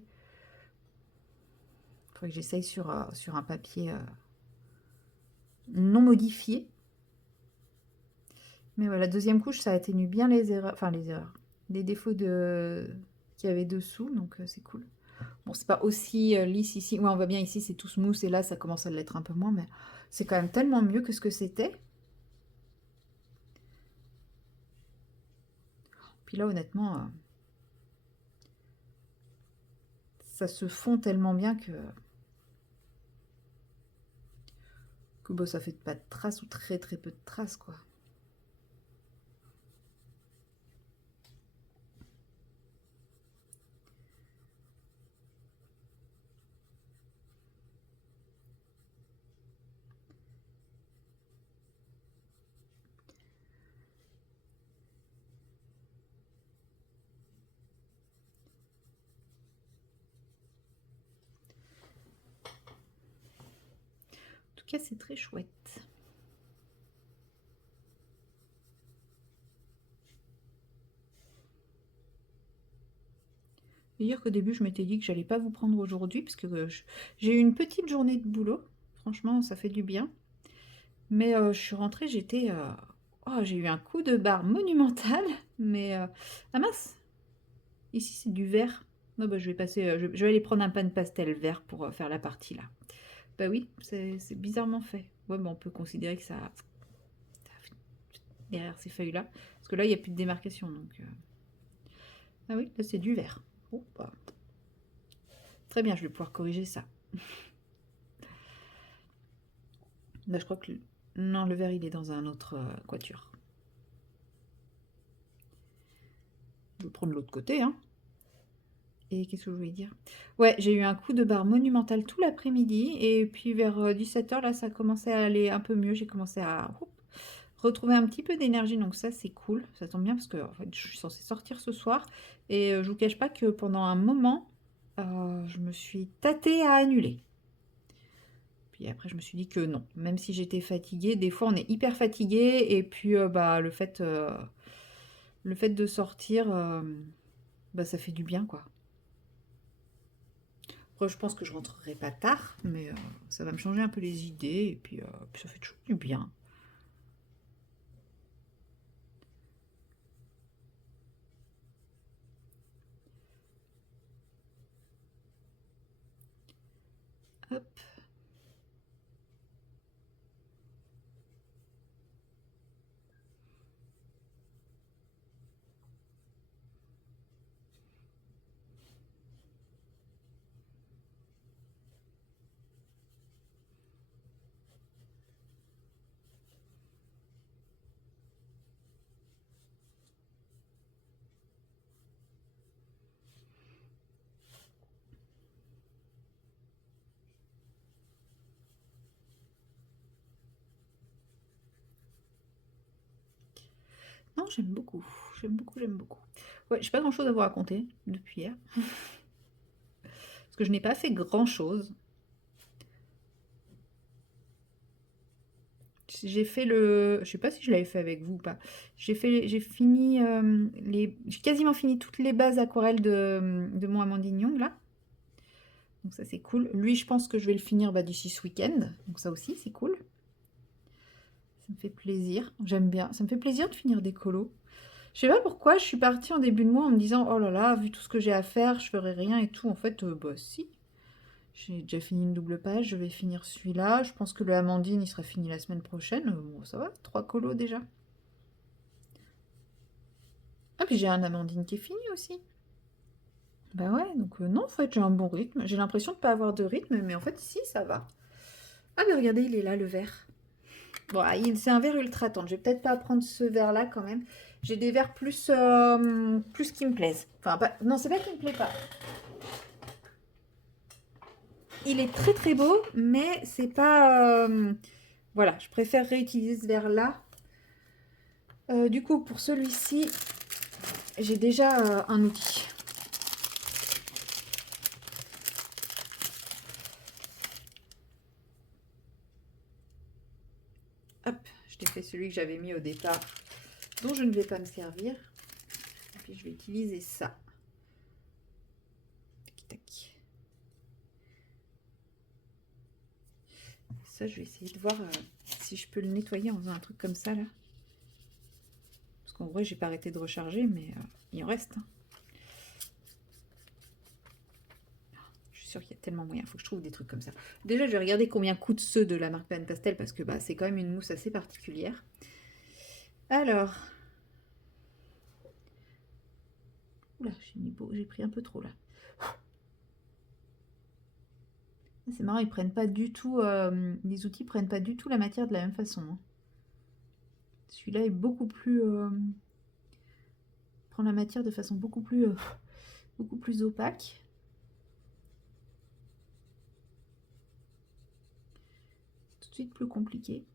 Il faudrait que j'essaye sur un papier non modifié. Mais voilà, la deuxième couche, ça atténue bien les erreurs, enfin les erreurs, les défauts qu'il y avait dessous, donc c'est cool. Bon, c'est pas aussi lisse ici. Ouais, on voit bien ici, c'est tout smooth, et là, ça commence à l'être un peu moins, mais c'est quand même tellement mieux que ce que c'était. Puis là, honnêtement, ça se fond tellement bien que bah, ça fait pas de traces ou très très peu de traces, quoi. En tout cas, c'est très chouette. D'ailleurs qu'au début, je m'étais dit que j'allais pas vous prendre aujourd'hui, parce que j'ai eu une petite journée de boulot. Franchement, ça fait du bien. Mais je suis rentrée, oh, j'ai eu un coup de barre monumental. Mais... Ah mince! Ici, c'est du vert. Non, bah, je vais passer... je vais aller prendre un pan pastel vert pour faire la partie, là. Bah oui, c'est bizarrement fait. Ouais, bah, on peut considérer que ça... Derrière ces feuilles-là. Parce que là, il n'y a plus de démarcation, donc... Ah oui, là, c'est du vert. Oh, bah. Très bien, je vais pouvoir corriger ça. Là, je crois que... Non, le vert, il est dans un autre quatuor. Je vais prendre l'autre côté, hein. Et qu'est-ce que je voulais dire? Ouais, j'ai eu un coup de barre monumental tout l'après-midi. Et puis vers 17h, là, ça commençait à aller un peu mieux. J'ai commencé à retrouver un petit peu d'énergie. Donc ça, c'est cool. Ça tombe bien parce que en fait, je suis censée sortir ce soir. Et je vous cache pas que pendant un moment, je me suis tâtée à annuler. Puis après, je me suis dit que non. Même si j'étais fatiguée, des fois, on est hyper fatigué. Et puis, bah, le fait de sortir, bah, ça fait du bien, quoi. Après, je pense que je rentrerai pas tard, mais ça va me changer un peu les idées. Et puis ça fait toujours du bien. Hop. Non, j'aime beaucoup. J'aime beaucoup, j'aime beaucoup. Ouais, j'ai pas grand-chose à vous raconter depuis hier. Parce que je n'ai pas fait grand-chose. J'ai fait le... Je sais pas si je l'avais fait avec vous ou pas. J'ai fini J'ai quasiment fini toutes les bases aquarelles de mon Amandine Young, là. Donc ça, c'est cool. Lui, je pense que je vais le finir d'ici ce week-end. Donc ça aussi, c'est cool. Ça me fait plaisir. J'aime bien. Ça me fait plaisir de finir des colos. Je sais pas pourquoi je suis partie en début de mois en me disant, oh là là, vu tout ce que j'ai à faire, je ferai rien et tout. En fait, bah si. J'ai déjà fini une double page, je vais finir celui-là. Je pense que le Amandine, il sera fini la semaine prochaine. Bon, ça va, 3 colos déjà. Ah, puis j'ai un Amandine qui est fini aussi. Bah ouais, donc non, en fait, j'ai un bon rythme. J'ai l'impression de pas avoir de rythme, mais en fait, si, ça va. Ah, mais regardez, il est là, le vert. Bon, c'est un verre ultra tendre. Je vais peut-être pas prendre ce verre-là quand même. J'ai des verres plus qui me plaisent. Enfin, non, c'est pas qui me plaît pas. Il est très très beau, mais c'est pas... Voilà, je préfère réutiliser ce verre-là. Du coup, pour celui-ci, j'ai déjà un outil. Hop, je t'ai fait celui que j'avais mis au départ, dont je ne vais pas me servir. Et puis je vais utiliser ça. Tac, tac. Ça, je vais essayer de voir si je peux le nettoyer en faisant un truc comme ça, là. Parce qu'en vrai, j'ai pas arrêté de recharger, mais il en reste. Hein. Je suis sûre qu'il y a tellement moyen. Il faut que je trouve des trucs comme ça. Déjà, je vais regarder combien coûtent ceux de la marque Pan Pastel, parce que c'est quand même une mousse assez particulière. Alors... Oula, j'ai pris un peu trop, là. C'est marrant, ils prennent pas du tout... les outils prennent pas du tout la matière de la même façon. Hein. Celui-là est beaucoup plus... prend la matière de façon beaucoup plus opaque. Tout de suite plus compliqué.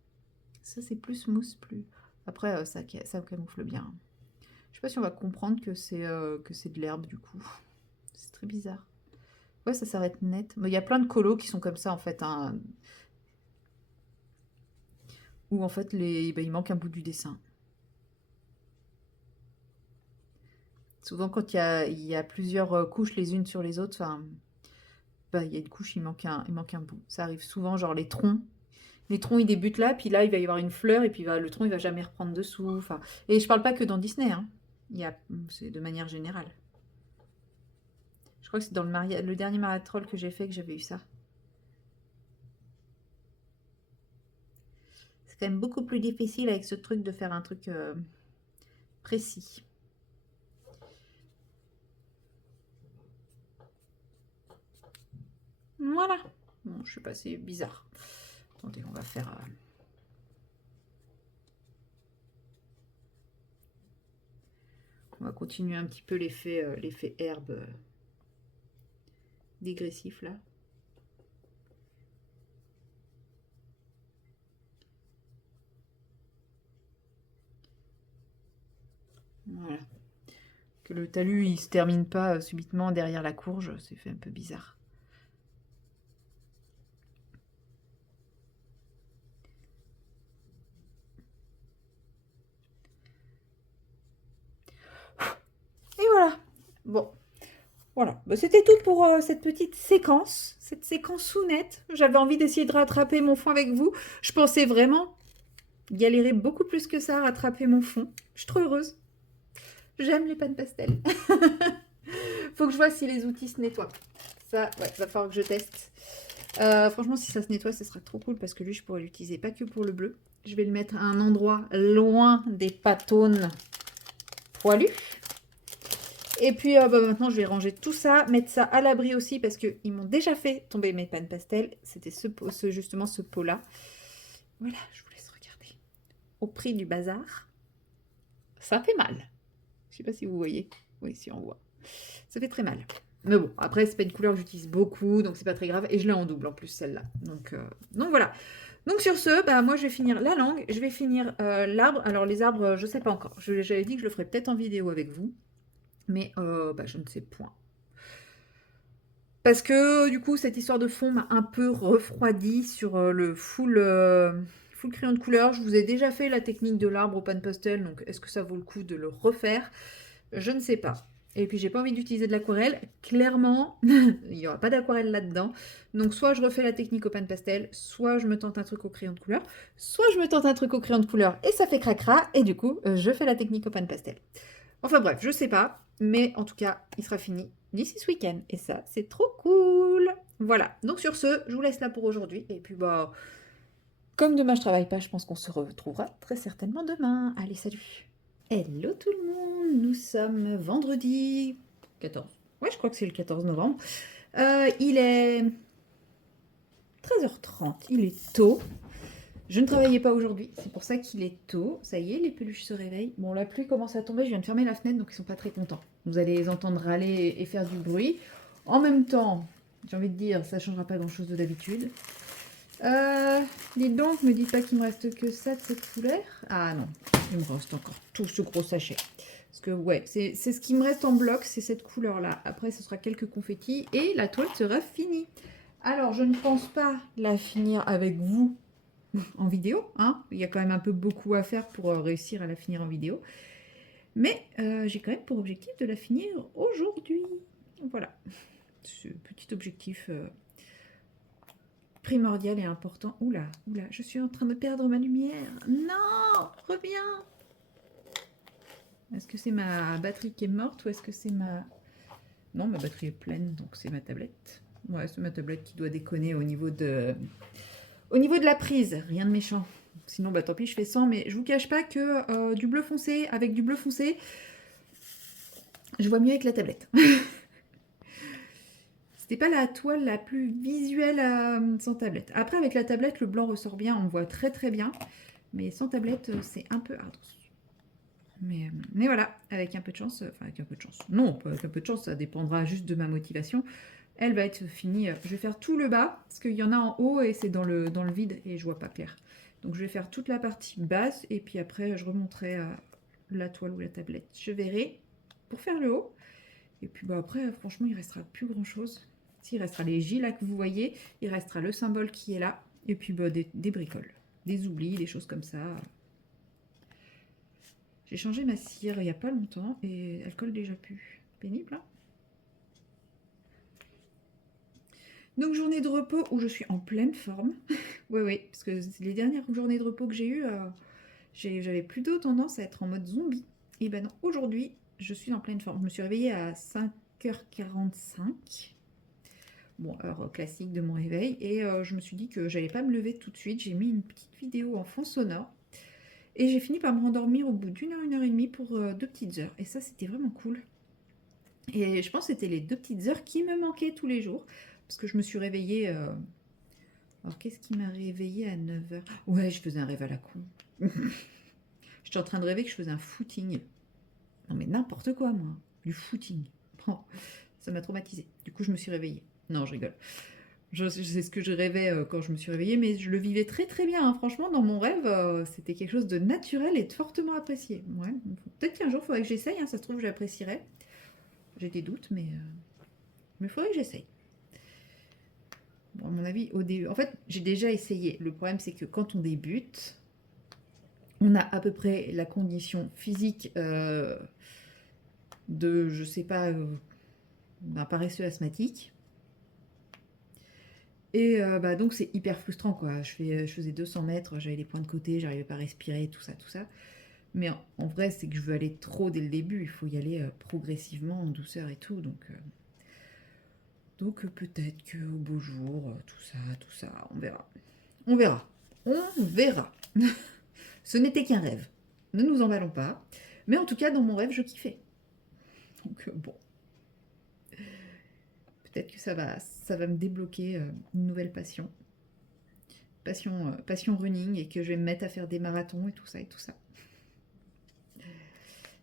Ça, c'est plus mousse, plus... Après, ça camoufle bien. Je sais pas si on va comprendre que c'est de l'herbe, du coup. C'est très bizarre. Ouais, ça s'arrête net. Mais il y a plein de colos qui sont comme ça, en fait. Hein, où, en fait, il manque un bout du dessin. Souvent, quand il y a plusieurs couches les unes sur les autres, enfin, il y a une couche, il manque un bout. Ça arrive souvent, genre les troncs. Les troncs, ils débutent là, puis là, il va y avoir une fleur, et puis le tronc, il va jamais reprendre dessous. Enfin, et je parle pas que dans Disney, hein. C'est de manière générale. Je crois que c'est dans le dernier marathon que j'ai fait que j'avais eu ça. C'est quand même beaucoup plus difficile avec ce truc de faire un truc précis. Voilà. Bon, je sais pas, c'est bizarre. Attendez, on va faire... On va continuer un petit peu l'effet herbe dégressif, là. Voilà. Que le talus, il se termine pas subitement derrière la courge, c'est fait un peu bizarre. Voilà, bah, c'était tout pour cette petite séquence, cette séquence sounette. J'avais envie d'essayer de rattraper mon fond avec vous. Je pensais vraiment galérer beaucoup plus que ça à rattraper mon fond. Je suis trop heureuse. J'aime les pâtes pastel. Faut que je vois si les outils se nettoient. Ça, ouais, va falloir que je teste. Franchement, si ça se nettoie, ce sera trop cool parce que lui, je pourrais l'utiliser pas que pour le bleu. Je vais le mettre à un endroit loin des pâtons poilus. Et puis bah, maintenant, je vais ranger tout ça, mettre ça à l'abri aussi parce qu'ils m'ont déjà fait tomber mes pâtes pastel. C'était justement ce pot-là. Voilà, je vous laisse regarder. Au prix du bazar, ça fait mal. Je sais pas si vous voyez. Oui, si on voit. Ça fait très mal. Mais bon, après, c'est pas une couleur que j'utilise beaucoup, donc c'est pas très grave. Et je l'ai en double en plus, celle-là. Donc voilà. Donc sur ce, bah, moi je vais finir la langue, je vais finir l'arbre. Alors les arbres, je sais pas encore. J'avais dit que je le ferais peut-être en vidéo avec vous. Mais bah, je ne sais point. Parce que du coup, cette histoire de fond m'a un peu refroidi sur le full crayon de couleur. Je vous ai déjà fait la technique de l'arbre au pan pastel, donc est-ce que ça vaut le coup de le refaire? Je ne sais pas. Et puis j'ai pas envie d'utiliser de l'aquarelle. Clairement, il n'y aura pas d'aquarelle là-dedans. Donc soit je refais la technique au pan pastel, soit je me tente un truc au crayon de couleur, soit je me tente un truc au crayon de couleur et ça fait cracra, et du coup, je fais la technique au pan pastel. Enfin bref, je sais pas, mais en tout cas, il sera fini d'ici ce week-end. Et ça, c'est trop cool. Voilà, donc sur ce, je vous laisse là pour aujourd'hui. Et puis bah, comme demain je travaille pas, je pense qu'on se retrouvera très certainement demain. Allez, salut. Hello tout le monde, nous sommes vendredi 14. Ouais, je crois que c'est le 14 novembre. Il est 13h30, il est tôt. Je ne travaillais pas aujourd'hui, c'est pour ça qu'il est tôt. Ça y est, les peluches se réveillent. Bon, la pluie commence à tomber, je viens de fermer la fenêtre, donc ils sont pas très contents. Vous allez les entendre râler et faire du bruit. En même temps, j'ai envie de dire, ça ne changera pas grand-chose de d'habitude. Dites donc, me dites pas qu'il me reste que ça de cette couleur. Ah non, il me reste encore tout ce gros sachet. Parce que ouais, c'est ce qui me reste en bloc, c'est cette couleur-là. Après, ce sera quelques confettis et la toile sera finie. Alors, je ne pense pas la finir avec vous en vidéo, hein. Il y a quand même un peu beaucoup à faire pour réussir à la finir en vidéo. Mais j'ai quand même pour objectif de la finir aujourd'hui. Voilà, ce petit objectif primordial et important. Oula, oula, je suis en train de perdre ma lumière. Non, reviens. Est-ce que c'est ma batterie qui est morte ou est-ce que c'est ma... Non, ma batterie est pleine, donc c'est ma tablette. Ouais, c'est ma tablette qui doit déconner au niveau de la prise. Rien de méchant. Sinon, bah tant pis, je fais 100, mais je vous cache pas que du bleu foncé, avec du bleu foncé, je vois mieux avec la tablette. C'était pas la toile la plus visuelle sans tablette. Après, avec la tablette, le blanc ressort bien, on voit très très bien. Mais sans tablette, c'est un peu hard. Mais voilà, avec un peu de chance, enfin avec un peu de chance. Non, pas avec un peu de chance, ça dépendra juste de ma motivation. Elle va être finie. Je vais faire tout le bas, parce qu'il y en a en haut et c'est dans le vide et je vois pas clair. Donc je vais faire toute la partie basse et puis après je remonterai la toile ou la tablette. Je verrai pour faire le haut. Et puis bah, après, franchement, il restera plus grand chose. Il restera les J là que vous voyez, il restera le symbole qui est là, et puis bah, des bricoles, des oublis, des choses comme ça. J'ai changé ma cire il n'y a pas longtemps et elle colle déjà plus. Pénible, hein. Donc journée de repos où je suis en pleine forme. Oui, parce que les dernières journées de repos que j'ai eues, j'avais plutôt tendance à être en mode zombie. Et ben non, aujourd'hui, je suis en pleine forme. Je me suis réveillée à 5h45. Bon, heure classique de mon réveil. Et je me suis dit que j'allais pas me lever tout de suite. J'ai mis une petite vidéo en fond sonore. Et j'ai fini par me rendormir au bout d'une heure et demie pour 2 petites heures. Et ça, c'était vraiment cool. Et je pense que c'était les 2 petites heures qui me manquaient tous les jours. Parce que je me suis réveillée... Alors, qu'est-ce qui m'a réveillée à 9h? Ouais, je faisais un rêve à la con. J'étais en train de rêver que je faisais un footing. Non, mais n'importe quoi, moi. Du footing. Oh, ça m'a traumatisée. Du coup, je me suis réveillée. Non, je rigole. C'est ce que je rêvais quand je me suis réveillée, mais je le vivais très très bien, hein. Franchement, dans mon rêve, c'était quelque chose de naturel et de fortement apprécié. Ouais. Peut-être qu'un jour, il faudrait que j'essaye, hein. Ça se trouve, j'apprécierais. J'ai des doutes, mais il faudrait que j'essaye. Bon, à mon avis, au début... En fait, j'ai déjà essayé. Le problème, c'est que quand on débute, on a à peu près la condition physique de, je sais pas, d'un paresseux asthmatique. Et bah, donc c'est hyper frustrant quoi. Je faisais 200 mètres, j'avais les points de côté, j'arrivais pas à respirer, tout ça, tout ça. Mais en vrai, c'est que je veux aller trop dès le début. Il faut y aller progressivement, en douceur et tout. Donc peut-être qu'au beau jour, tout ça, on verra. On verra. On verra. Ce n'était qu'un rêve. Ne nous emballons pas. Mais en tout cas, dans mon rêve, je kiffais. Donc bon, peut-être que ça va me débloquer une nouvelle passion. Passion running et que je vais me mettre à faire des marathons et tout ça et tout ça.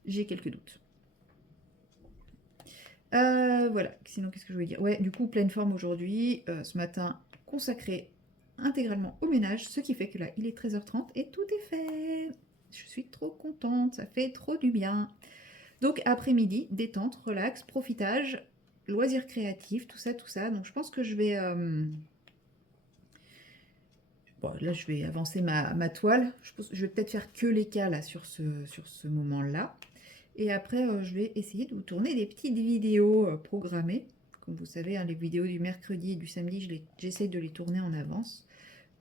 J'ai quelques doutes. Voilà, sinon qu'est-ce que je voulais dire? Ouais, du coup, pleine forme aujourd'hui. Ce matin, consacré intégralement au ménage, ce qui fait que là, il est 13h30 et tout est fait. Je suis trop contente, ça fait trop du bien. Donc après-midi, détente, relax, profitage, loisirs créatifs, tout ça, tout ça. Donc je pense que je vais... Bon, là, je vais avancer ma toile. Je vais peut-être faire que les cas là sur ce moment-là. Et après, je vais essayer de vous tourner des petites vidéos programmées. Comme vous savez, hein, les vidéos du mercredi et du samedi, j'essaye de les tourner en avance.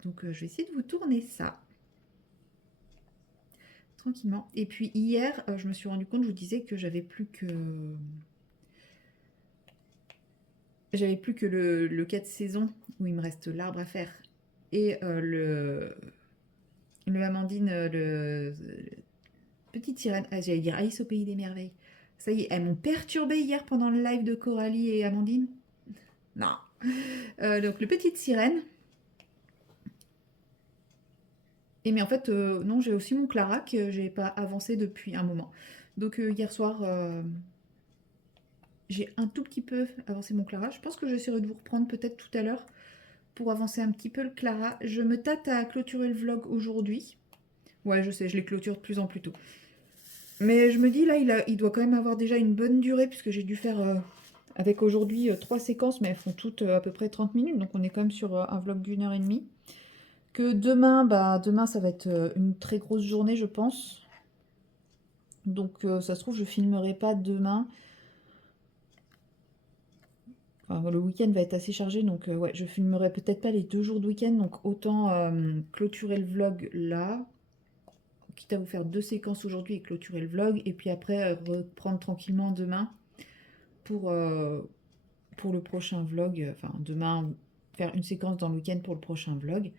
Donc, je vais essayer de vous tourner ça tranquillement. Et puis hier, je me suis rendu compte, je vous disais que j'avais plus que le 4 saisons où il me reste l'arbre à faire et le Amandine, petite sirène. Ah, j'allais dire Alice au pays des merveilles. Ça y est, elles m'ont perturbée hier pendant le live de Coralie et Amandine. Non. Donc, le petite sirène. Et mais en fait, non, j'ai aussi mon Clara que j'ai pas avancé depuis un moment. Donc, hier soir, j'ai un tout petit peu avancé mon Clara. Je pense que j'essaierai de vous reprendre peut-être tout à l'heure pour avancer un petit peu le Clara. Je me tâte à clôturer le vlog aujourd'hui. Ouais, je sais, je les clôture de plus en plus tôt. Mais je me dis, là, il doit quand même avoir déjà une bonne durée, puisque j'ai dû faire, avec aujourd'hui, 3 séquences, mais elles font toutes à peu près 30 minutes, donc on est quand même sur un vlog d'1 h 30. Que demain, bah, demain, ça va être une très grosse journée, je pense. Donc, ça se trouve, je filmerai pas demain. Enfin, le week-end va être assez chargé, donc ouais, je filmerai peut-être pas les 2 jours de week-end, donc autant clôturer le vlog là, quitte à vous faire 2 séquences aujourd'hui et clôturer le vlog, et puis après reprendre tranquillement demain pour, le prochain vlog, enfin demain faire une séquence dans le week-end pour le prochain vlog.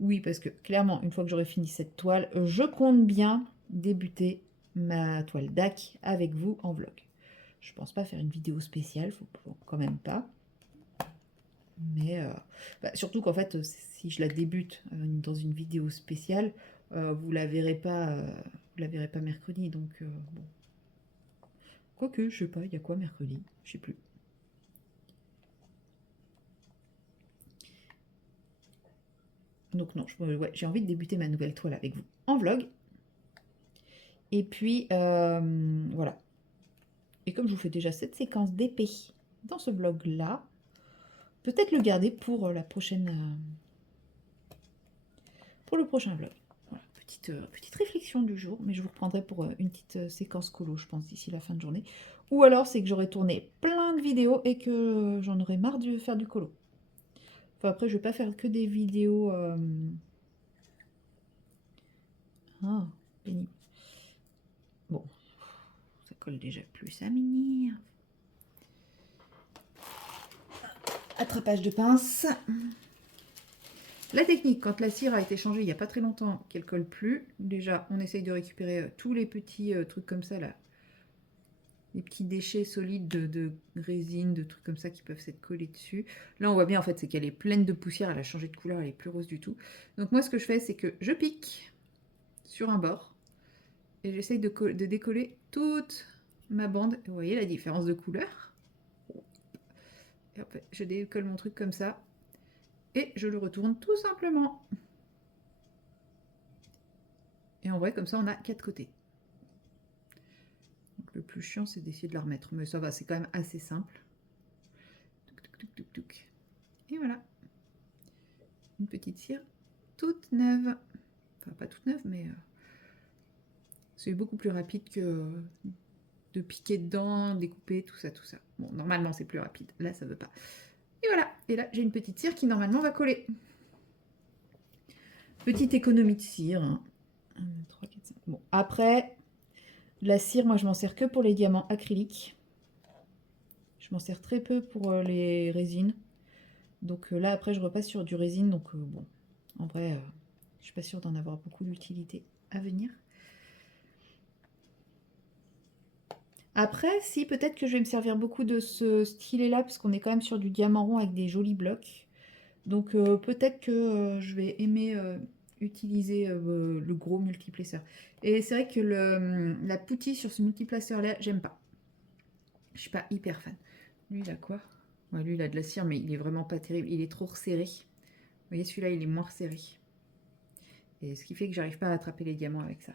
Oui, parce que clairement, une fois que j'aurai fini cette toile, je compte bien débuter ma toile DAC avec vous en vlog. Je pense pas faire une vidéo spéciale, faut quand même pas. Mais bah, surtout qu'en fait, si je la débute dans une vidéo spéciale, vous la verrez pas, mercredi. Donc bon. Quoique, je sais pas, il y a quoi mercredi? Je sais plus. Donc non, ouais, j'ai envie de débuter ma nouvelle toile avec vous en vlog. Et puis voilà. Et comme je vous fais déjà cette séquence d'épée dans ce vlog-là, peut-être le garder pour la prochaine, pour le prochain vlog. Voilà, petite réflexion du jour, mais je vous reprendrai pour une petite séquence colo, je pense, d'ici la fin de journée. Ou alors, c'est que j'aurai tourné plein de vidéos et que j'en aurai marre de faire du colo. Enfin, après, je vais pas faire que des vidéos... Ah, pénible. Bon, ça colle déjà plus à Minnie. Attrapage de pince. La technique, quand la cire a été changée il n'y a pas très longtemps, qu'elle colle plus, déjà on essaye de récupérer tous les petits trucs comme ça là, les petits déchets solides de résine, de trucs comme ça qui peuvent s'être collés dessus. Là on voit bien en fait c'est qu'elle est pleine de poussière, elle a changé de couleur, elle est plus rose du tout. Donc moi ce que je fais c'est que je pique sur un bord et j'essaye de décoller toute ma bande. Vous voyez la différence de couleur? Et hop, je décolle mon truc comme ça et je le retourne tout simplement. Et en vrai comme ça on a 4 côtés. Donc, le plus chiant c'est d'essayer de la remettre, mais ça va, c'est quand même assez simple. Et voilà, une petite cire toute neuve. Enfin, pas toute neuve, mais c'est beaucoup plus rapide que de piquer dedans, découper, tout ça, tout ça. Bon, normalement, c'est plus rapide. Là, ça veut pas. Et voilà. Et là, j'ai une petite cire qui, normalement, va coller. Petite économie de cire. Hein. 1, 2, 3, 4, 5. Bon, après, la cire, moi, je m'en sers que pour les diamants acryliques. Je m'en sers très peu pour les résines. Donc là, après, je repasse sur du résine. Donc, bon, en vrai, je suis pas sûre d'en avoir beaucoup d'utilité à venir. Après, si, peut-être que je vais me servir beaucoup de ce stylet-là, parce qu'on est quand même sur du diamant rond avec des jolis blocs. Donc peut-être que je vais aimer utiliser le gros multiplaceur. Et c'est vrai que la poutille sur ce multiplaceur-là, j'aime pas. Je suis pas hyper fan. Lui, il a quoi? Ouais, lui, il a de la cire, mais il est vraiment pas terrible. Il est trop resserré. Vous voyez, celui-là, il est moins resserré. Et ce qui fait que j'arrive pas à attraper les diamants avec ça.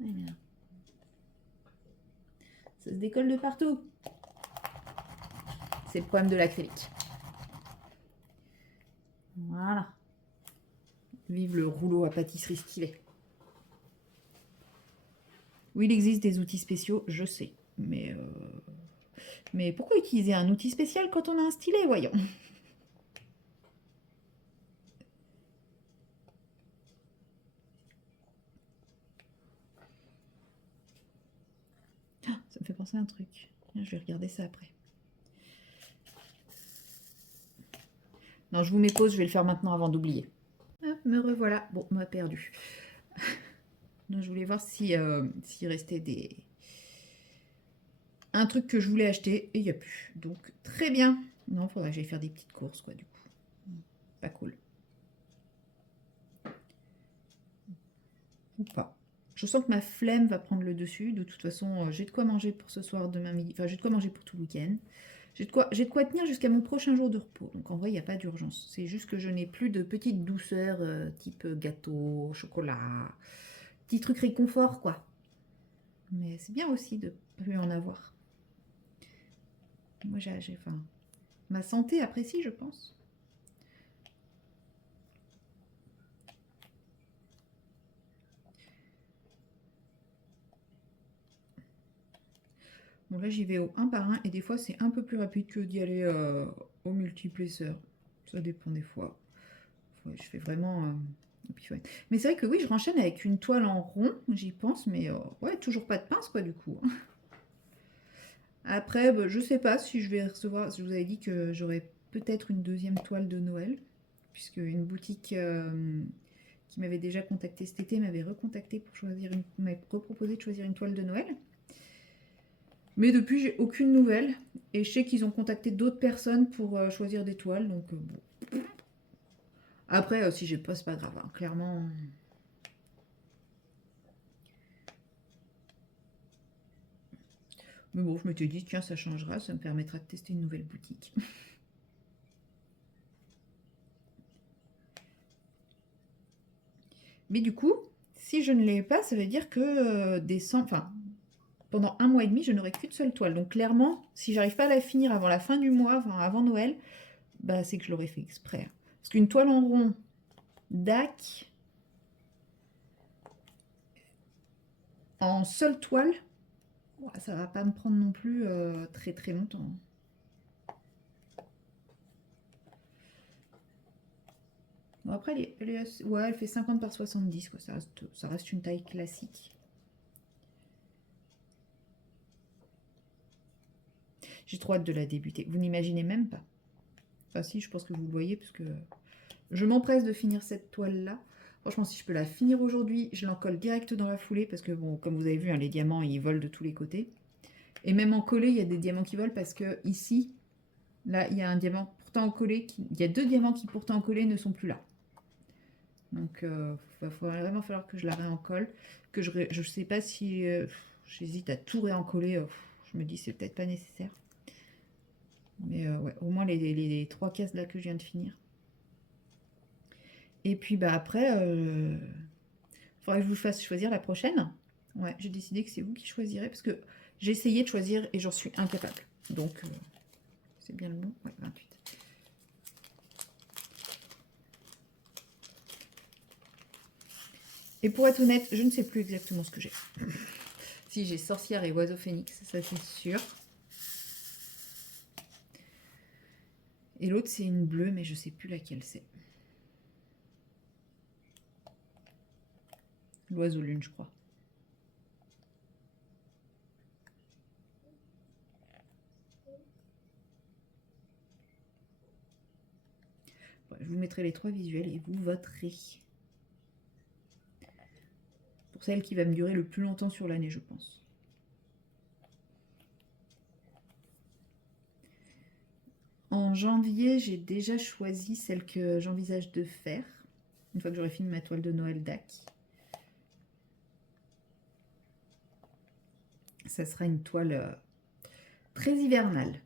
Voilà. Ça se décolle de partout. C'est le problème de l'acrylique. Voilà. Vive le rouleau à pâtisserie stylé. Oui, il existe des outils spéciaux, je sais. Mais pourquoi utiliser un outil spécial quand on a un stylet, voyons? Ah, ça me fait penser à un truc. Je vais regarder ça après. Non, je vous mets pause, je vais le faire maintenant avant d'oublier. Hop, me revoilà. Bon, m'a perdu. Donc, je voulais voir s'il restait un truc que je voulais acheter et il n'y a plus. Donc, très bien. Non, faudrait que j'aille faire des petites courses, quoi, du coup. Pas cool. Ou pas. Je sens que ma flemme va prendre le dessus. De toute façon, j'ai de quoi manger pour ce soir, demain midi. Enfin, j'ai de quoi manger pour tout le week-end. J'ai de quoi tenir jusqu'à mon prochain jour de repos. Donc en vrai, il n'y a pas d'urgence. C'est juste que je n'ai plus de petites douceurs type gâteau, chocolat, petits trucs réconfort, quoi. Mais c'est bien aussi de ne plus en avoir. Moi, enfin, ma santé apprécie, je pense. Bon, là, j'y vais au un par un et des fois, c'est un peu plus rapide que d'y aller au multiplaceur. Ça dépend des fois. Ouais, je fais vraiment. Ouais. Mais c'est vrai que oui, je renchaîne avec une toile en rond, j'y pense, mais ouais, toujours pas de pince, quoi, du coup. Après, bah, je sais pas si je vais recevoir. Je vous avais dit que j'aurais peut-être une deuxième toile de Noël, puisque une boutique qui m'avait déjà contacté cet été m'avait recontacté pour choisir m'avait proposé de choisir une toile de Noël. Mais depuis, j'ai aucune nouvelle. Et je sais qu'ils ont contacté d'autres personnes pour choisir des toiles. Donc, bon. Après, si j'ai pas, c'est pas grave. Hein. Clairement. Mais bon, je m'étais dit, tiens, ça changera. Ça me permettra de tester une nouvelle boutique. Mais du coup, si je ne l'ai pas, ça veut dire que enfin, pendant 1 mois et demi, je n'aurai qu'une seule toile. Donc clairement, si j'arrive pas à la finir avant la fin du mois, enfin avant Noël, bah c'est que je l'aurais fait exprès. Parce qu'une toile en rond, DAC, en seule toile, ça va pas me prendre non plus très très longtemps. Bon, après, ouais, elle fait 50 par 70, quoi. Ça reste une taille classique. J'ai trop hâte de la débuter. Vous n'imaginez même pas. Enfin si, je pense que vous le voyez, parce que je m'empresse de finir cette toile-là. Franchement, si je peux la finir aujourd'hui, je l'encolle direct dans la foulée, parce que bon, comme vous avez vu, hein, les diamants, ils volent de tous les côtés. Et même en collé, il y a des diamants qui volent, parce que ici, là, il y a un diamant pourtant en collé, il y a 2 diamants qui pourtant en collé ne sont plus là. Donc, il va vraiment falloir que je la réencolle. Que je sais pas si j'hésite à tout réencoller. Je me dis c'est peut-être pas nécessaire. Mais ouais, au moins les 3 cases là que je viens de finir. Et puis bah après, faudrait que je vous fasse choisir la prochaine. Ouais, j'ai décidé que c'est vous qui choisirez parce que j'ai essayé de choisir et j'en suis incapable. Donc C'est bien le bon? Ouais, 28. Et pour être honnête, je ne sais plus exactement ce que j'ai. Si, j'ai sorcière et oiseau phénix, ça c'est sûr. Et l'autre, c'est une bleue, mais je sais plus laquelle c'est. L'oiseau lune, je crois. Ouais, je vous mettrai les 3 visuels et vous voterez. Pour celle qui va me durer le plus longtemps sur l'année, je pense. En janvier, j'ai déjà choisi celle que j'envisage de faire, une fois que j'aurai fini ma toile de Noël DAC. Ça sera une toile très hivernale,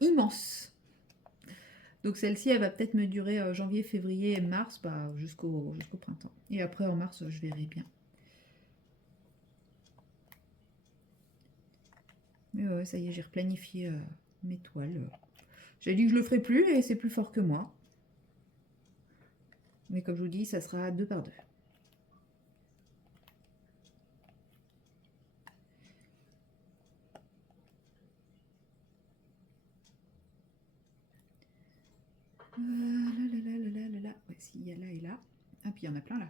immense. Donc celle-ci, elle va peut-être me durer janvier, février et mars, bah, jusqu'au printemps. Et après, en mars, je verrai bien. Mais ouais, ça y est, j'ai replanifié mes toiles. J'ai dit que je le ferai plus et c'est plus fort que moi. Mais comme je vous dis, ça sera 2 par 2. Là. Ouais, s'il y a là et là. Ah, puis il y en a plein là.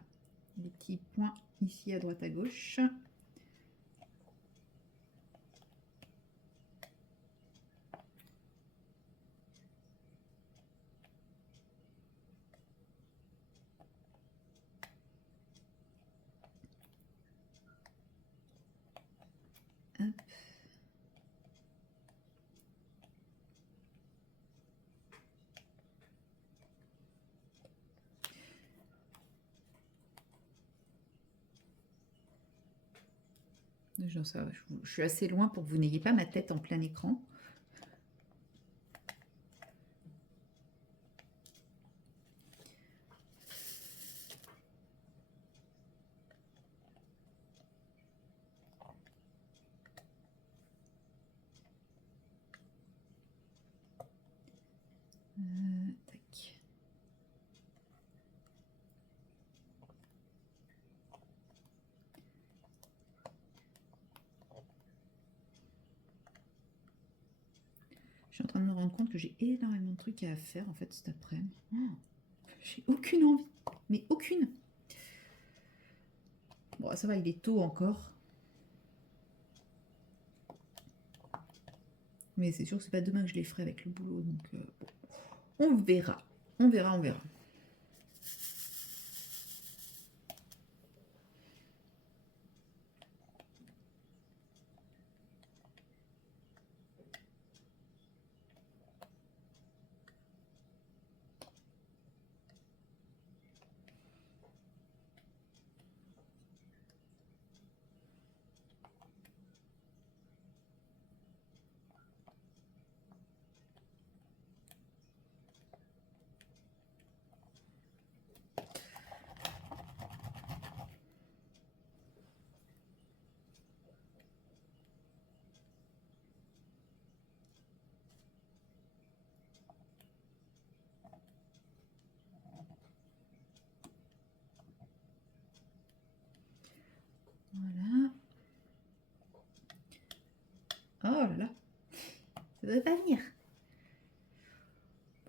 Des petits points ici à droite à gauche. Hop. Je suis assez loin pour que vous n'ayez pas ma tête en plein écran. Tac. Je suis en train de me rendre compte que j'ai énormément de trucs à faire en fait cet après-midi. Oh, j'ai aucune envie, mais aucune. Bon, ça va, il est tôt encore. Mais c'est sûr que c'est pas demain que je les ferai avec le boulot, donc bon. On verra. On verra, on verra. Voilà. Oh là là. Ça devrait pas venir.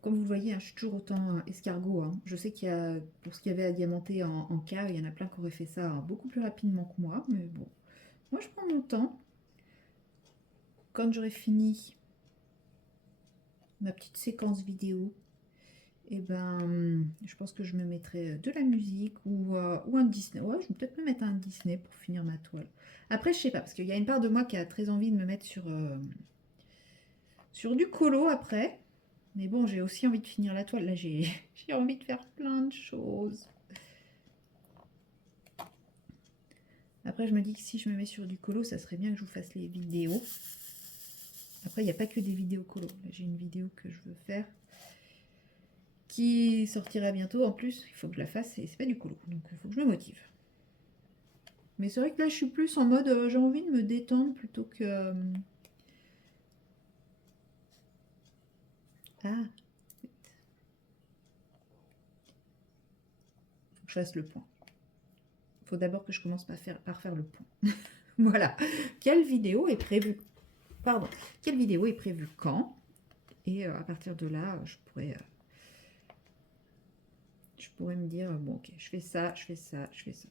Comme vous le voyez, hein, je suis toujours autant escargot. Hein. Je sais qu'il y a, pour ce qu'il y avait à diamanter en cave, il y en a plein qui auraient fait ça beaucoup plus rapidement que moi. Mais bon, moi je prends mon temps. Quand j'aurai fini ma petite séquence vidéo, et ben, je pense que je me mettrai de la musique ou un Disney. Ouais, je vais peut-être me mettre un Disney pour finir ma toile. Après, je sais pas, parce qu'il y a une part de moi qui a très envie de me mettre sur du colo après. Mais bon, j'ai aussi envie de finir la toile. Là, j'ai envie de faire plein de choses. Après, je me dis que si je me mets sur du colo, ça serait bien que je vous fasse les vidéos. Après, il n'y a pas que des vidéos colo. Là, j'ai une vidéo que je veux faire qui sortira bientôt. En plus, il faut que je la fasse et c'est pas du colo. Donc, il faut que je me motive. Mais c'est vrai que là, je suis plus en mode j'ai envie de me détendre plutôt que Ah, faut que je fasse le point. Il faut d'abord que je commence par faire le point. Voilà. Quelle vidéo est prévue? Pardon. Quelle vidéo est prévue quand? Et à partir de là, je pourrais me dire, bon, ok, je fais ça, je fais ça, je fais ça.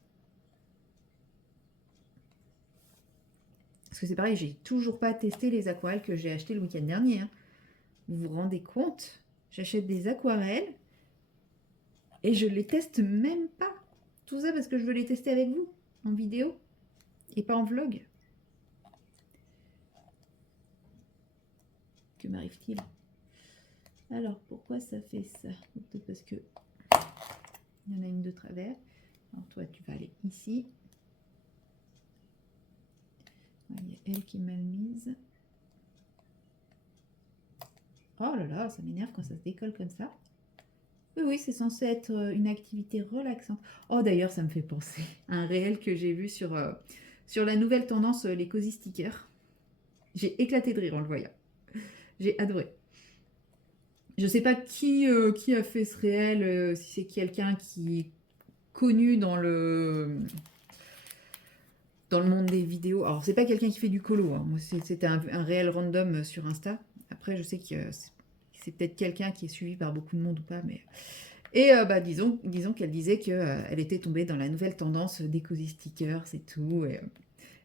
Parce que c'est pareil, j'ai toujours pas testé les aquarelles que j'ai achetées le week-end dernier. Hein. Vous vous rendez compte? J'achète des aquarelles et je les teste même pas. Tout ça parce que je veux les tester avec vous, en vidéo, et pas en vlog. Que m'arrive-t-il? Alors, pourquoi ça fait ça? Peut-être parce que il y en a une de travers. Alors toi, tu vas aller ici. Il y a elle qui est mal mise. Oh là là, ça m'énerve quand ça se décolle comme ça. Oui, oui, c'est censé être une activité relaxante. Oh, d'ailleurs, ça me fait penser à un réel que j'ai vu sur la nouvelle tendance, les cozy stickers. J'ai éclaté de rire en le voyant. J'ai adoré. Je sais pas qui a fait ce réel, si c'est quelqu'un qui est connu dans le monde des vidéos. Alors, c'est pas quelqu'un qui fait du colo. Hein. Moi, c'était un réel random sur Insta. Après, je sais que c'est peut-être quelqu'un qui est suivi par beaucoup de monde ou pas, mais... Et bah, disons qu'elle disait qu'elle était tombée dans la nouvelle tendance des cozy stickers et tout. Et,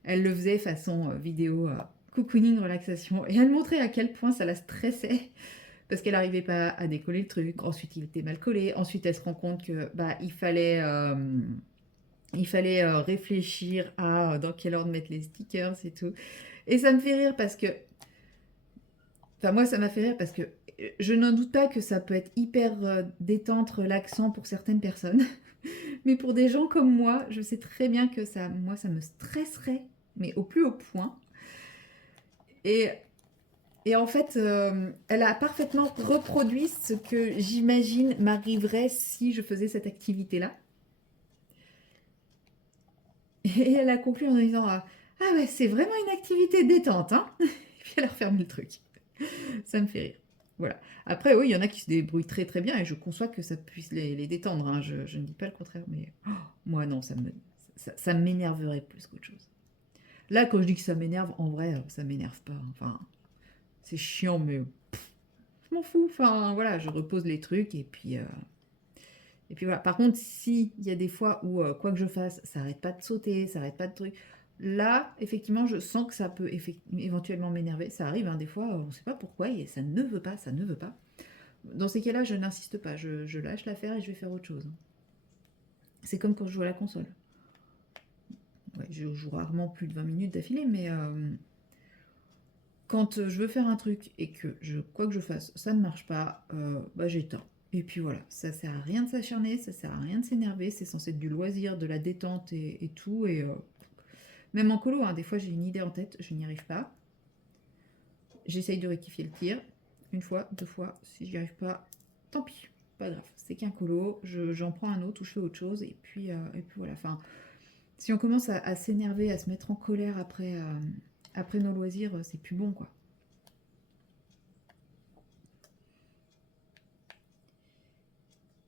elle le faisait façon vidéo cocooning, relaxation. Et elle montrait à quel point ça la stressait. Parce qu'elle n'arrivait pas à décoller le truc. Ensuite, il était mal collé. Ensuite, elle se rend compte que bah, il fallait réfléchir à dans quel ordre mettre les stickers et tout. Et ça me fait rire parce que... Enfin, moi, ça m'a fait rire parce que je n'en doute pas que ça peut être hyper détente, relaxant pour certaines personnes. Mais pour des gens comme moi, je sais très bien que moi, ça me stresserait, mais au plus haut point. Et, et en fait, elle a parfaitement reproduit ce que j'imagine m'arriverait si je faisais cette activité-là. Et elle a conclu en disant ah ouais, c'est vraiment une activité détente, hein. Et puis elle a refermé le truc. Ça me fait rire. Voilà. Après, oui, il y en a qui se débrouillent très très bien et je conçois que ça puisse les détendre. Hein. Je ne dis pas le contraire, mais moi non, ça m'énerverait plus qu'autre chose. Là, quand je dis que ça m'énerve, en vrai, ça m'énerve pas. Enfin, c'est chiant, mais je m'en fous. Enfin, voilà, je repose les trucs et puis voilà. Par contre, s'il y a des fois où, quoi que je fasse, ça arrête pas de sauter, ça arrête pas de trucs. Là, effectivement, je sens que ça peut éventuellement m'énerver. Ça arrive, hein, des fois, on ne sait pas pourquoi, et ça ne veut pas, ça ne veut pas. Dans ces cas-là, je n'insiste pas, je lâche l'affaire et je vais faire autre chose. C'est comme quand je joue à la console. Ouais, je joue rarement plus de 20 minutes d'affilée, mais quand je veux faire un truc et que quoi que je fasse, ça ne marche pas, bah j'éteins. Et puis voilà, ça sert à rien de s'acharner, ça sert à rien de s'énerver, c'est censé être du loisir, de la détente et tout. Et même en colo, hein, des fois j'ai une idée en tête, je n'y arrive pas. J'essaye de rectifier le tir, une fois, deux fois, si j'y arrive pas, tant pis, pas grave, c'est qu'un colo, j'en prends un autre ou je fais autre chose, et puis voilà. Enfin, si on commence à s'énerver, à se mettre en colère après nos loisirs, c'est plus bon, quoi.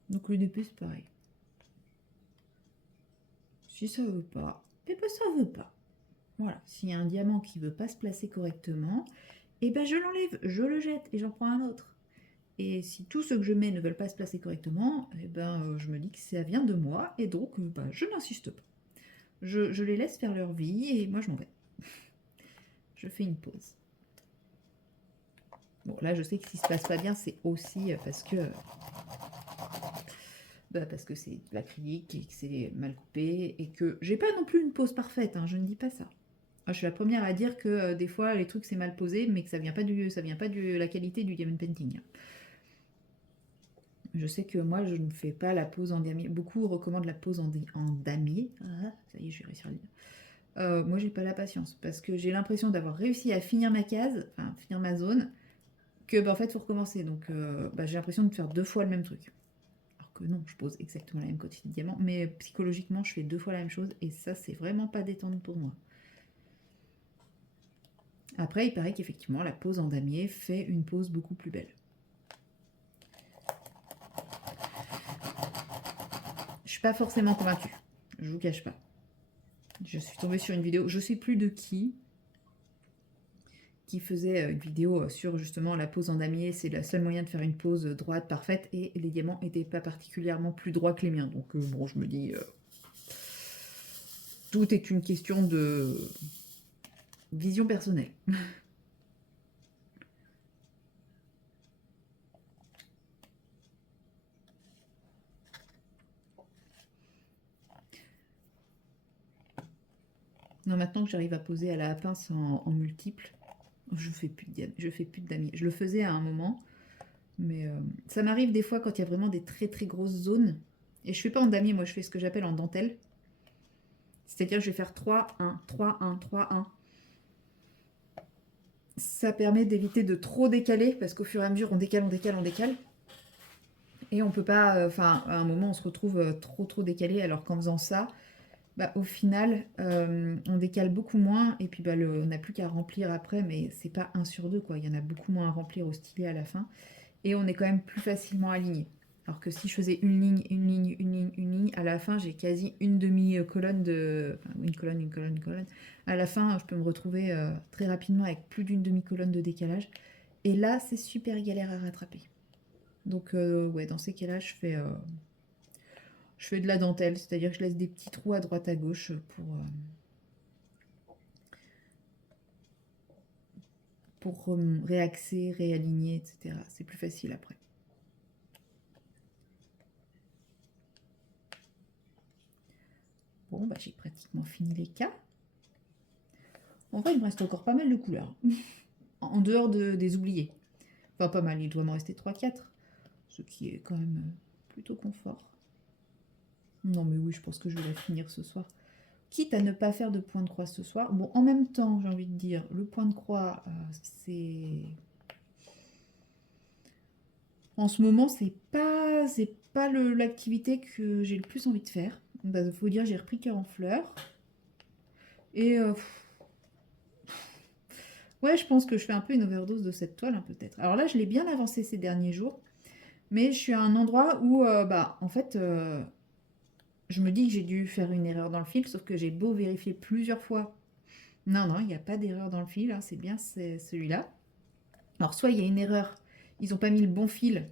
Donc le DP, c'est pareil. Si ça veut pas, eh ben ça veut pas. Voilà, s'il y a un diamant qui veut pas se placer correctement, eh ben je l'enlève, je le jette et j'en prends un autre. Et si tous ceux que je mets ne veulent pas se placer correctement, eh ben je me dis que ça vient de moi et donc bah, je n'insiste pas. Je les laisse faire leur vie et moi je m'en vais. Je fais une pause. Bon là je sais que si se passe pas bien c'est aussi parce que c'est de l'acrylique et que c'est mal coupé et que j'ai pas non plus une pose parfaite, hein, je ne dis pas ça. Je suis la première à dire que des fois les trucs c'est mal posé mais que ça vient pas de la qualité du diamond painting. Je sais que moi je ne fais pas la pose en damier. Beaucoup recommandent la pose en damier. Ah, ça y est, je vais réussir à le dire. Moi j'ai pas la patience parce que j'ai l'impression d'avoir réussi à finir ma case, enfin finir ma zone, que bah, en fait faut recommencer. Donc bah, j'ai l'impression de faire deux fois le même truc. Alors que non, je pose exactement la même quantité de diamants, mais psychologiquement je fais deux fois la même chose et ça c'est vraiment pas détendant pour moi. Après il paraît qu'effectivement la pose en damier fait une pose beaucoup plus belle. pas forcément convaincue. Je vous cache pas. Je suis tombée sur une vidéo, je sais plus de qui faisait une vidéo sur justement la pose en damier. C'est le seul moyen de faire une pose droite parfaite et les diamants n'étaient pas particulièrement plus droits que les miens. Donc bon, je me dis, tout est une question de vision personnelle. Non, maintenant que j'arrive à poser à la pince en multiple, je fais plus de damier. Je le faisais à un moment, mais ça m'arrive des fois quand il y a vraiment des très très grosses zones. Et je fais pas en damier, moi je fais ce que j'appelle en dentelle. C'est-à-dire je vais faire 3, 1, 3, 1, 3, 1. Ça permet d'éviter de trop décaler, parce qu'au fur et à mesure on décale, on décale, on décale. Et on peut pas, enfin à un moment on se retrouve trop décalé, alors qu'en faisant ça, bah, au final, on décale beaucoup moins, et puis bah, on n'a plus qu'à remplir après, mais c'est pas 1 sur 2, quoi. Il y en a beaucoup moins à remplir au stylet à la fin, et on est quand même plus facilement aligné. Alors que si je faisais une ligne, une ligne, une ligne, une ligne, à la fin, j'ai quasi une demi-colonne de... Enfin, une colonne, une colonne, une colonne. À la fin, je peux me retrouver très rapidement avec plus d'une demi-colonne de décalage. Et là, c'est super galère à rattraper. Donc, ouais, dans ces cas-là, je fais de la dentelle, c'est-à-dire que je laisse des petits trous à droite à gauche pour réaxer, réaligner, etc. C'est plus facile après. Bon, bah, j'ai pratiquement fini les cas. En vrai, il me reste encore pas mal de couleurs. En dehors des oubliés. Enfin, pas mal, il doit m'en rester 3-4. Ce qui est quand même plutôt confort. Non, mais oui, je pense que je vais la finir ce soir. Quitte à ne pas faire de point de croix ce soir. Bon, en même temps, j'ai envie de dire, le point de croix, c'est... En ce moment, c'est pas l'activité que j'ai le plus envie de faire. Il faut dire, j'ai repris Cœur en fleurs. Et ouais, je pense que je fais un peu une overdose de cette toile, hein, peut-être. Alors là, je l'ai bien avancé ces derniers jours. Mais je suis à un endroit où, bah, en fait, je me dis que j'ai dû faire une erreur dans le fil, sauf que j'ai beau vérifier plusieurs fois. Non, non, il n'y a pas d'erreur dans le fil, hein, c'est bien celui-là. Alors, soit il y a une erreur, ils n'ont pas mis le bon fil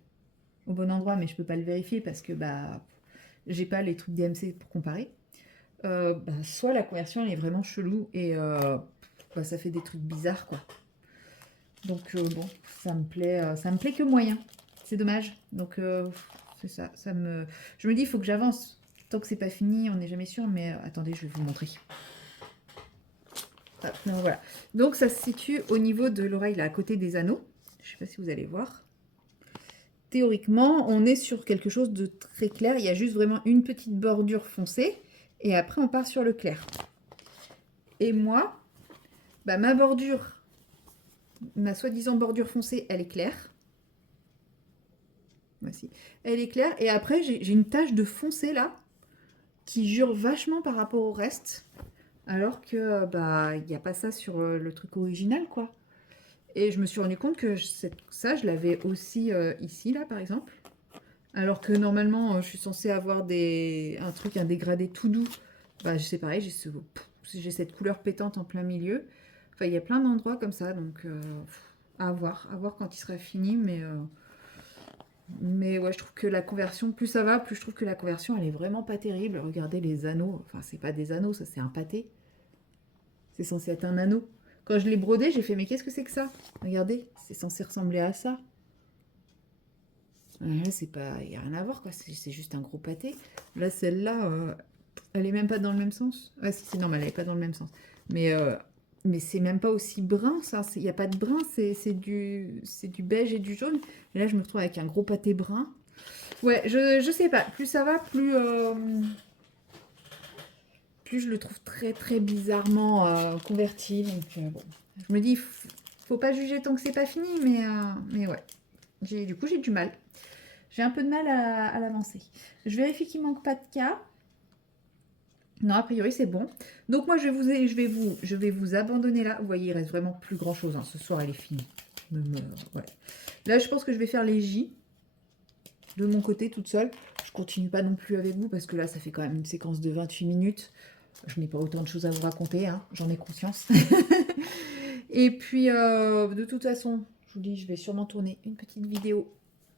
au bon endroit, mais je peux pas le vérifier parce que bah j'ai pas les trucs DMC pour comparer. Bah, soit la conversion elle est vraiment chelou et bah, ça fait des trucs bizarres quoi. Donc bon, ça me plaît que moyen. C'est dommage. Donc c'est ça, je me dis il faut que j'avance. Tant que c'est pas fini, on n'est jamais sûr. Mais attendez, je vais vous montrer. Hop, donc, voilà. Donc ça se situe au niveau de l'oreille là, à côté des anneaux. Je sais pas si vous allez voir. Théoriquement, on est sur quelque chose de très clair. Il y a juste vraiment une petite bordure foncée. Et après, on part sur le clair. Et moi, bah, ma bordure, ma soi-disant bordure foncée, elle est claire. Voici. Elle est claire. Et après, j'ai une tache de foncé là, qui jure vachement par rapport au reste. Alors que, bah, il n'y a pas ça sur le truc original, quoi. Et je me suis rendu compte que ça, je l'avais aussi ici, là, par exemple. Alors que normalement, je suis censée avoir un dégradé tout doux. Bah, c'est pareil, j'ai cette couleur pétante en plein milieu. Enfin, il y a plein d'endroits comme ça, donc à voir quand il sera fini. Mais ouais, je trouve que la conversion, plus ça va, plus je trouve que la conversion, elle est vraiment pas terrible. Regardez les anneaux. Enfin, c'est pas des anneaux, ça, c'est un pâté. C'est censé être un anneau. Quand je l'ai brodé, j'ai fait, mais qu'est-ce que c'est que ça? Regardez, c'est censé ressembler à ça. Ouais, c'est pas, il n'y a rien à voir quoi, c'est juste un gros pâté. Là, celle-là, elle est même pas dans le même sens. Ah si, c'est normal, elle est pas dans le même sens. Mais c'est même pas aussi brun, ça. Il n'y a pas de brun, c'est du beige et du jaune. Et là, je me retrouve avec un gros pâté brun. Ouais, je sais pas. Plus ça va, plus je le trouve très très bizarrement converti. Donc bon, je me dis, faut pas juger tant que c'est pas fini, mais ouais. Du coup, j'ai du mal. J'ai un peu de mal à l'avancer. Je vérifie qu'il ne manque pas de cas. Non, a priori, c'est bon. Donc, moi, je vais vous abandonner là. Vous voyez, il reste vraiment plus grand-chose. Hein. Ce soir, elle est finie. Ouais. Là, je pense que je vais faire les J de mon côté, toute seule. Je continue pas non plus avec vous parce que là, ça fait quand même une séquence de 28 minutes. Je n'ai pas autant de choses à vous raconter, hein, j'en ai conscience. Et puis, de toute façon, je vous dis, je vais sûrement tourner une petite vidéo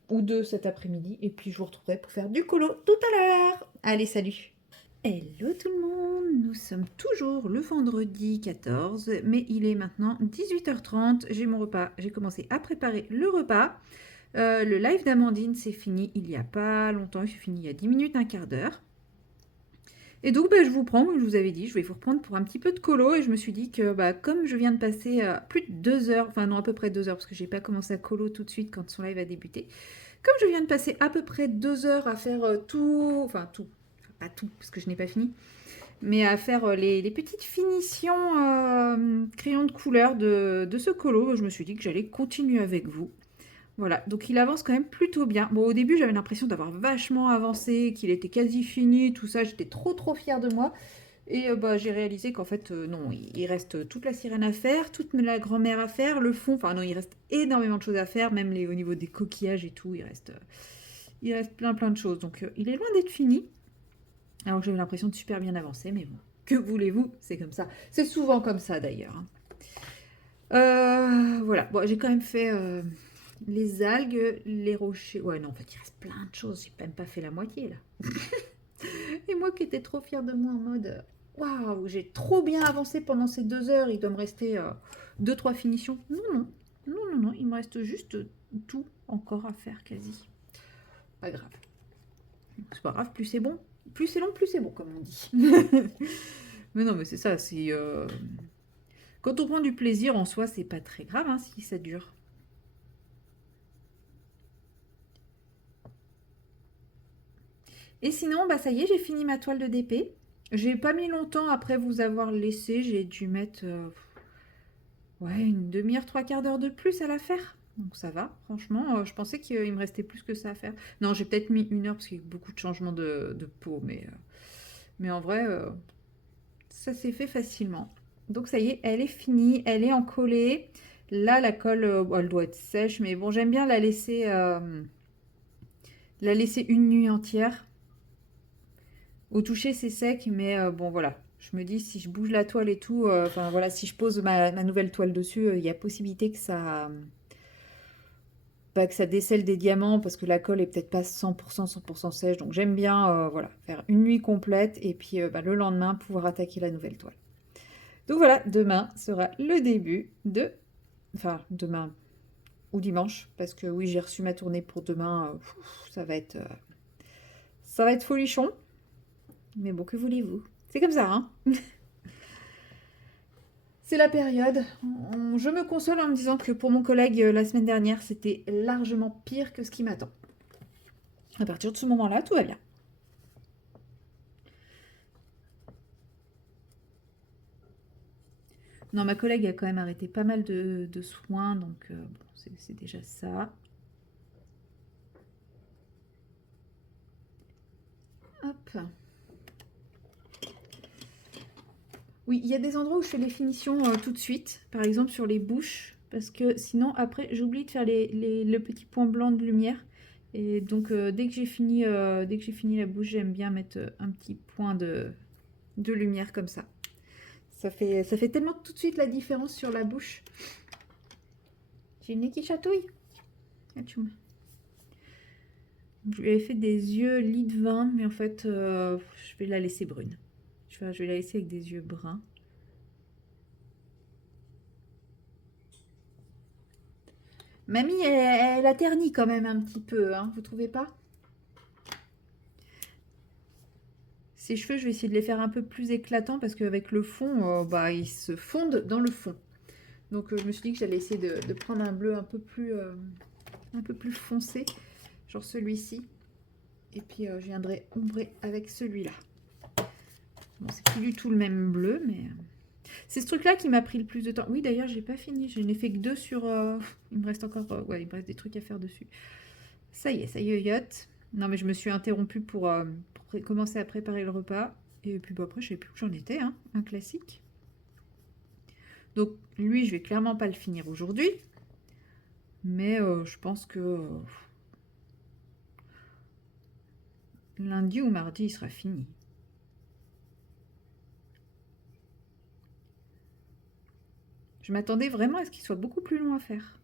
ou deux cet après-midi. Et puis, je vous retrouverai pour faire du colo tout à l'heure. Allez, salut! Hello tout le monde, nous sommes toujours le vendredi 14, mais il est maintenant 18h30, j'ai mon repas, j'ai commencé à préparer le repas. Le live d'Amandine c'est fini il n'y a pas longtemps, il s'est fini il y a 10 minutes, un quart d'heure. Et donc je vous prends, comme je vous avais dit, je vais vous reprendre pour un petit peu de colo et je me suis dit que comme je viens de passer plus de 2 heures, enfin non à peu près 2 heures parce que j'ai pas commencé à colo tout de suite quand son live a débuté, comme je viens de passer à peu près 2 heures à faire tout, pas tout parce que je n'ai pas fini, mais à faire les petites finitions crayon de couleur de ce colo, je me suis dit que j'allais continuer avec vous. Voilà, donc il avance quand même plutôt bien. Bon, au début, j'avais l'impression d'avoir vachement avancé, qu'il était quasi fini, tout ça. J'étais trop fière de moi. Et j'ai réalisé qu'en fait, non, il reste toute la sirène à faire, toute la grand-mère à faire, le fond. Enfin, non, il reste énormément de choses à faire, même au niveau des coquillages et tout. Il reste plein de choses. Donc, il est loin d'être fini. Alors que j'avais l'impression de super bien avancer, mais bon, que voulez-vous, c'est comme ça. C'est souvent comme ça d'ailleurs. Voilà, bon, j'ai quand même fait les algues, les rochers. Ouais, non, en fait, il reste plein de choses. J'ai même pas fait la moitié là. Et moi qui étais trop fière de moi en mode waouh, j'ai trop bien avancé pendant ces 2 heures. Il doit me rester 2-3 finitions. Non, il me reste juste tout encore à faire quasi. Pas grave. C'est pas grave, plus c'est bon. Plus c'est long, plus c'est bon, comme on dit. Mais non, mais c'est ça, c'est... Quand on prend du plaisir en soi, c'est pas très grave hein, si ça dure. Et sinon, ça y est, j'ai fini ma toile de DP. J'ai pas mis longtemps après vous avoir laissé. J'ai dû mettre ouais, une demi-heure, 3/4 d'heure de plus à la faire. Donc ça va, franchement. Je pensais qu'il me restait plus que ça à faire. Non, j'ai peut-être mis 1 heure parce qu'il y a eu beaucoup de changements de peau. Mais en vrai, ça s'est fait facilement. Donc ça y est, elle est finie. Elle est encollée. Là, la colle, elle doit être sèche. Mais bon, j'aime bien la laisser une nuit entière. Au toucher, c'est sec, mais bon, voilà. Je me dis, si je bouge la toile et tout, enfin voilà, si je pose ma nouvelle toile dessus, il y a possibilité que que ça décèle des diamants, parce que la colle est peut-être pas 100% sèche. Donc j'aime bien, voilà, faire une nuit complète, et puis le lendemain, pouvoir attaquer la nouvelle toile. Donc voilà, demain sera le début de... Enfin, demain ou dimanche, parce que oui, j'ai reçu ma tournée pour demain. Ça va être folichon. Mais bon, que voulez-vous? C'est comme ça, hein. C'est la période. Je me console en me disant que pour mon collègue, la semaine dernière, c'était largement pire que ce qui m'attend. À partir de ce moment-là, tout va bien. Non, ma collègue a quand même arrêté pas mal de soins, donc bon, c'est déjà ça. Hop. Oui, il y a des endroits où je fais les finitions tout de suite, par exemple sur les bouches, parce que sinon après j'oublie de faire le petit point blanc de lumière. Et donc dès que j'ai fini la bouche, j'aime bien mettre un petit point de lumière comme ça. Ça fait tellement tout de suite la différence sur la bouche. J'ai une nez qui chatouille. Atchoum. Je lui avais fait des yeux lit de vin, mais en fait je vais la laisser brune. Je vais la laisser avec des yeux bruns. Mamie, elle a terni quand même un petit peu, hein, vous trouvez pas? Ses cheveux, je vais essayer de les faire un peu plus éclatants parce qu'avec le fond, ils se fondent dans le fond. Donc je me suis dit que j'allais essayer de prendre un bleu un peu plus foncé, genre celui-ci. Et puis je viendrai ombrer avec celui-là. Bon, c'est plus du tout le même bleu, mais... C'est ce truc-là qui m'a pris le plus de temps. Oui, d'ailleurs, j'ai pas fini. Je n'ai fait que 2 sur... Il me reste encore... ouais, il me reste des trucs à faire dessus. Ça y est, yoyote. Non, mais je me suis interrompue pour commencer à préparer le repas. Et puis après, je sais plus où j'en étais. Hein, un classique. Donc, lui, je vais clairement pas le finir aujourd'hui. Mais je pense que... Lundi ou mardi, il sera fini. Je m'attendais vraiment à ce qu'il soit beaucoup plus long à faire.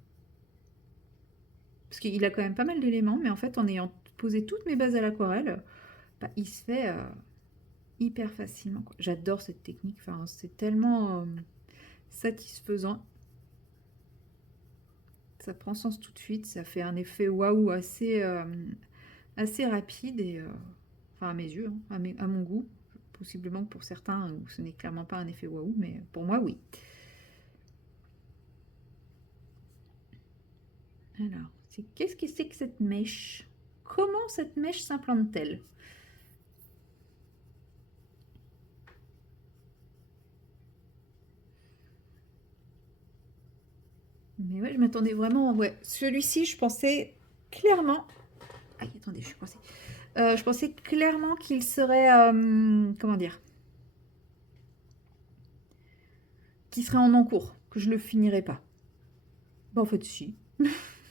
Parce qu'il a quand même pas mal d'éléments, mais en fait, en ayant posé toutes mes bases à l'aquarelle, bah, il se fait hyper facilement, quoi. J'adore cette technique, enfin, c'est tellement satisfaisant. Ça prend sens tout de suite, ça fait un effet waouh assez rapide et enfin à mes yeux, hein, à mon goût. Possiblement que pour certains, ce n'est clairement pas un effet waouh, mais pour moi, oui. Alors, qu'est-ce que c'est que cette mèche? Comment cette mèche s'implante-t-elle? Mais ouais, je m'attendais vraiment. Ouais, celui-ci, je pensais clairement. Aïe, attendez, je suis coincée. Je pensais clairement qu'il serait. Comment dire? Qu'il serait en encours, que je le finirais pas. Bah, en fait, si.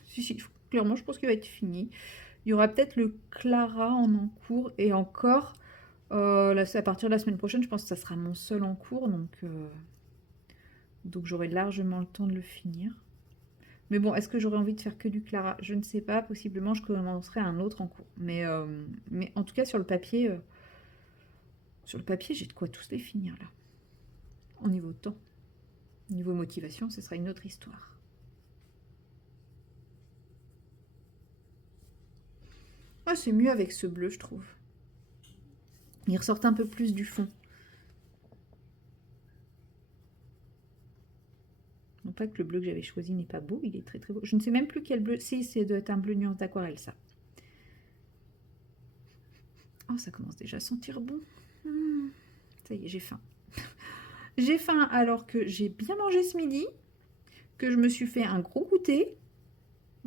Si, clairement, je pense qu'il va être fini. Il y aura peut-être le Clara en encours et encore. Là, à partir de la semaine prochaine, je pense que ça sera mon seul en cours, donc j'aurai largement le temps de le finir. Mais bon, est-ce que j'aurais envie de faire que du Clara? Je ne sais pas, possiblement je commencerai un autre en cours. Mais en tout cas, sur le papier, j'ai de quoi tous les finir là. Au niveau temps. Au niveau motivation, ce sera une autre histoire. Ah, c'est mieux avec ce bleu, je trouve. Il ressort un peu plus du fond. Non pas que le bleu que j'avais choisi n'est pas beau, il est très très beau. Je ne sais même plus quel bleu. Si, c'est doit être un bleu nuance d'aquarelle, ça. Oh, ça commence déjà à sentir bon. Ça y est, j'ai faim. J'ai faim alors que j'ai bien mangé ce midi, que je me suis fait un gros goûter.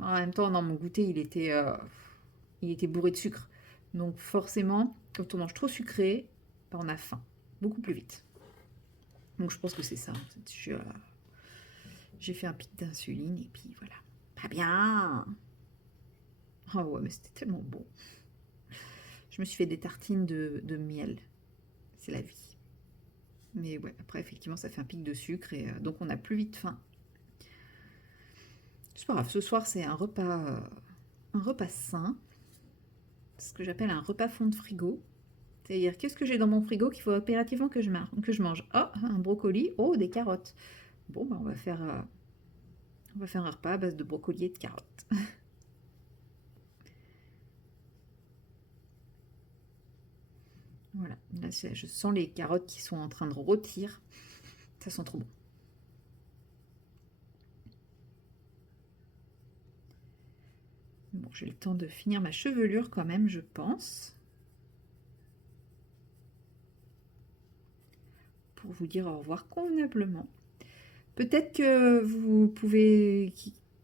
En même temps, non, mon goûter, il était bourré de sucre. Donc forcément, quand on mange trop sucré, bah, on a faim. Beaucoup plus vite. Donc je pense que c'est ça. En fait. J'ai fait un pic d'insuline et puis voilà. Pas bien. Oh ouais, mais c'était tellement bon. Je me suis fait des tartines de miel. C'est la vie. Mais ouais, après, effectivement, ça fait un pic de sucre et donc on a plus vite faim. C'est pas grave, ce soir, c'est un repas sain. Ce que j'appelle un repas fond de frigo. C'est-à-dire, qu'est-ce que j'ai dans mon frigo qu'il faut impérativement que je mange? Oh, un brocoli. Oh, des carottes. Bon, bah, on va faire un repas à base de brocoli et de carottes. Voilà, là, je sens les carottes qui sont en train de rôtir. Ça sent trop bon. Bon, j'ai le temps de finir ma chevelure quand même, je pense. Pour vous dire au revoir convenablement. Peut-être que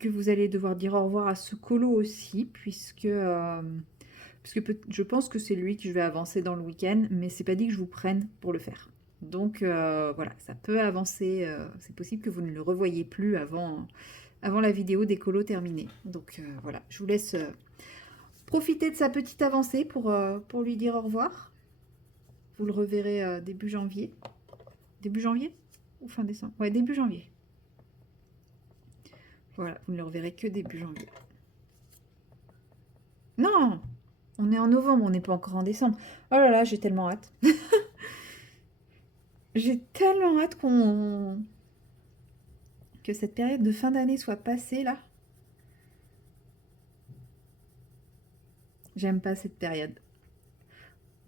vous allez devoir dire au revoir à ce colo aussi, puisque je pense que c'est lui que je vais avancer dans le week-end, mais c'est pas dit que je vous prenne pour le faire. Donc voilà, ça peut avancer. C'est possible que vous ne le revoyiez plus avant la vidéo des colos terminée. Donc voilà, je vous laisse profiter de sa petite avancée pour lui dire au revoir. Vous le reverrez début janvier. Début janvier ou fin décembre? Ouais, début janvier. Voilà, vous ne le reverrez que début janvier. Non, on est en novembre, on n'est pas encore en décembre. Oh là là, j'ai tellement hâte. J'ai tellement hâte que cette période de fin d'année soit passée là. J'aime pas cette période.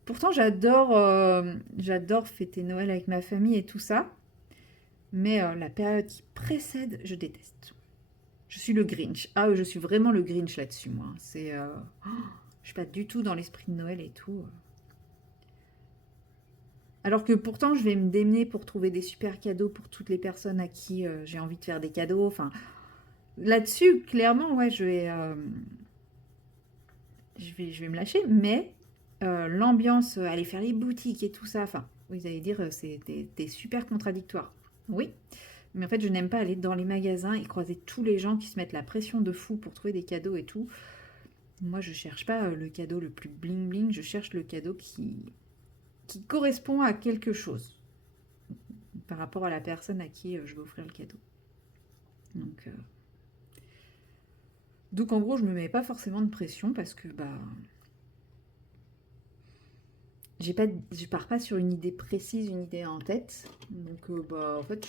Pourtant, j'adore fêter Noël avec ma famille et tout ça. Mais la période qui précède, je déteste. Je suis le Grinch. Ah, je suis vraiment le Grinch là-dessus, moi. Je suis pas du tout dans l'esprit de Noël et tout. Alors que pourtant, je vais me démener pour trouver des super cadeaux pour toutes les personnes à qui j'ai envie de faire des cadeaux. Enfin, là-dessus, clairement, ouais, je vais me lâcher. Mais l'ambiance, aller faire les boutiques et tout ça, enfin, vous allez dire, c'est super contradictoire. Oui, mais en fait, je n'aime pas aller dans les magasins et croiser tous les gens qui se mettent la pression de fou pour trouver des cadeaux et tout. Moi, je cherche pas le cadeau le plus bling bling, je cherche le cadeau qui correspond à quelque chose par rapport à la personne à qui je vais offrir le cadeau. Donc en gros, je me mets pas forcément de pression parce que bah je pars pas sur une idée précise, une idée en tête. Donc bah en fait,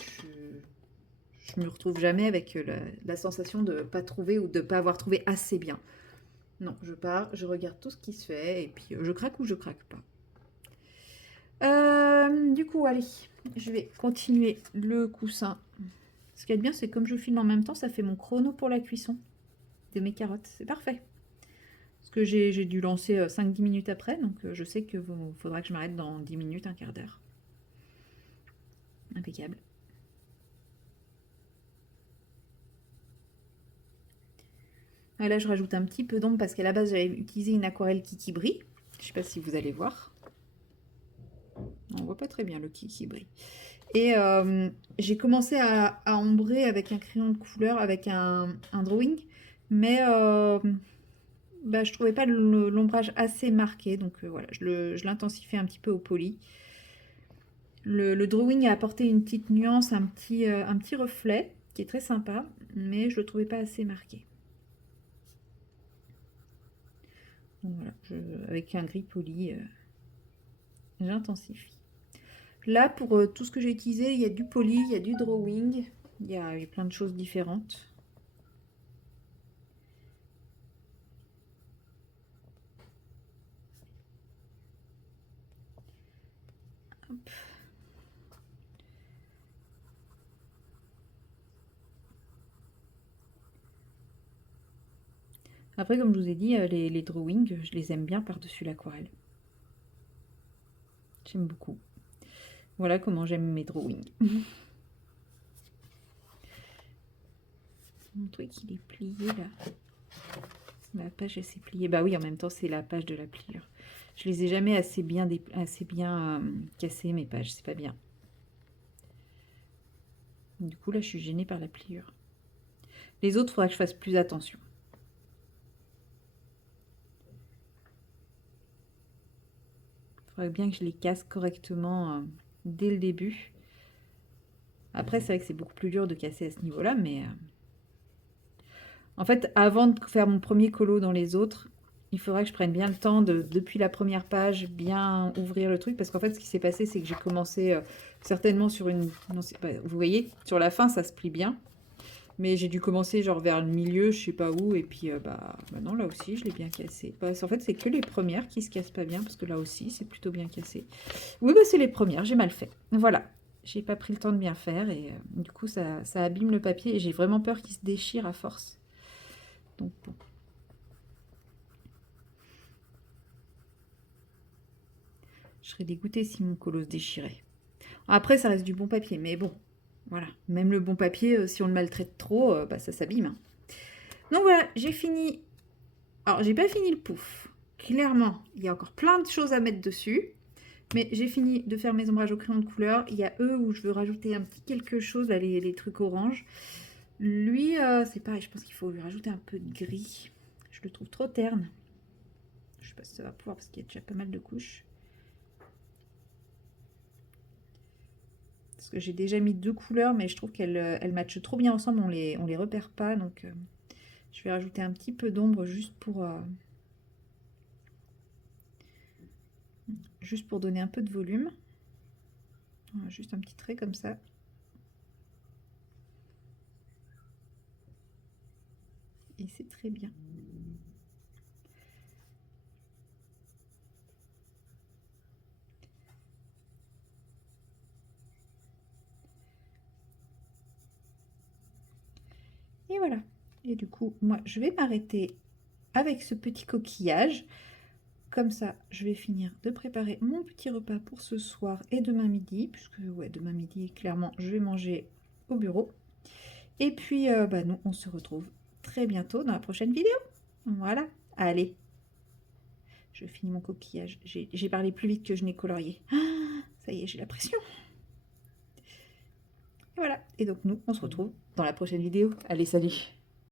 je me retrouve jamais avec la sensation de pas trouver ou de pas avoir trouvé assez bien. Non, je pars, je regarde tout ce qui se fait et puis je craque ou je craque pas. Du coup, allez, je vais continuer le coussin. Ce qui est bien, c'est comme je filme en même temps, ça fait mon chrono pour la cuisson de mes carottes. C'est parfait. Parce que j'ai dû lancer 5-10 minutes après, donc je sais qu'il faudra que je m'arrête dans 10 minutes, un quart d'heure. Impeccable. Ah, là, je rajoute un petit peu d'ombre parce qu'à la base, j'avais utilisé une aquarelle Kiki brille. Je sais pas si vous allez voir. On voit pas très bien le Kiki brille. Et j'ai commencé à ombrer avec un crayon de couleur, avec un drawing, mais bah, je trouvais pas l'ombrage assez marqué, donc voilà, je l'intensifie un petit peu au poli. Le drawing a apporté une petite nuance, un petit reflet qui est très sympa, mais je le trouvais pas assez marqué. Donc voilà, avec un gris poli, j'intensifie. Là, pour tout ce que j'ai utilisé, il y a du poli, il y a du drawing, il y a plein de choses différentes. Hop. Après, comme je vous ai dit, les drawings, je les aime bien par-dessus l'aquarelle. J'aime beaucoup. Voilà comment j'aime mes drawings. Mon truc, il est plié là. La page, elle s'est pliée. Bah oui, en même temps, c'est la page de la pliure. Je les ai jamais assez bien cassées, mes pages. C'est pas bien. Du coup, là, je suis gênée par la pliure. Les autres, il faudra que je fasse plus attention. Il faudrait bien que je les casse correctement dès le début. Après, c'est vrai que c'est beaucoup plus dur de casser à ce niveau-là, mais... En fait, avant de faire mon premier colo dans les autres, il faudrait que je prenne bien le temps depuis la première page, bien ouvrir le truc. Parce qu'en fait, ce qui s'est passé, c'est que j'ai commencé certainement sur une... Non, vous voyez, sur la fin, ça se plie bien. Mais j'ai dû commencer genre vers le milieu, je sais pas où. Et puis, bah non, là aussi, je l'ai bien cassé. Bah, en fait, c'est que les premières qui se cassent pas bien. Parce que là aussi, c'est plutôt bien cassé. Oui, bah c'est les premières, j'ai mal fait. Voilà. J'ai pas pris le temps de bien faire. Et du coup, ça abîme le papier. Et j'ai vraiment peur qu'il se déchire à force. Donc bon. Je serais dégoûtée si mon colo se déchirait. Après, ça reste du bon papier, mais bon, voilà. Même le bon papier, si on le maltraite trop, bah, ça s'abîme. Hein. Donc voilà, j'ai fini. Alors, j'ai pas fini le pouf. Clairement, il y a encore plein de choses à mettre dessus. Mais j'ai fini de faire mes ombrages au crayon de couleur. Il y a eux où je veux rajouter un petit quelque chose, là, les trucs orange. Lui, c'est pareil, je pense qu'il faut lui rajouter un peu de gris. Je le trouve trop terne. Je sais pas si ça va pouvoir parce qu'il y a déjà pas mal de couches. Parce que j'ai déjà mis 2 couleurs, mais je trouve qu'elles matchent trop bien ensemble, on les repère pas. Donc je vais rajouter un petit peu d'ombre juste pour donner un peu de volume. Voilà, juste un petit trait comme ça. Et c'est très bien. Et voilà. Et du coup, moi, je vais m'arrêter avec ce petit coquillage. Comme ça, je vais finir de préparer mon petit repas pour ce soir et demain midi. Puisque, ouais, demain midi, clairement, je vais manger au bureau. Et puis, bah, nous, on se retrouve très bientôt dans la prochaine vidéo. Voilà. Allez. Je finis mon coquillage. J'ai parlé plus vite que je n'ai colorié. Ah, ça y est, j'ai la pression. Et voilà. Et donc, nous, on se retrouve dans la prochaine vidéo. Allez, salut!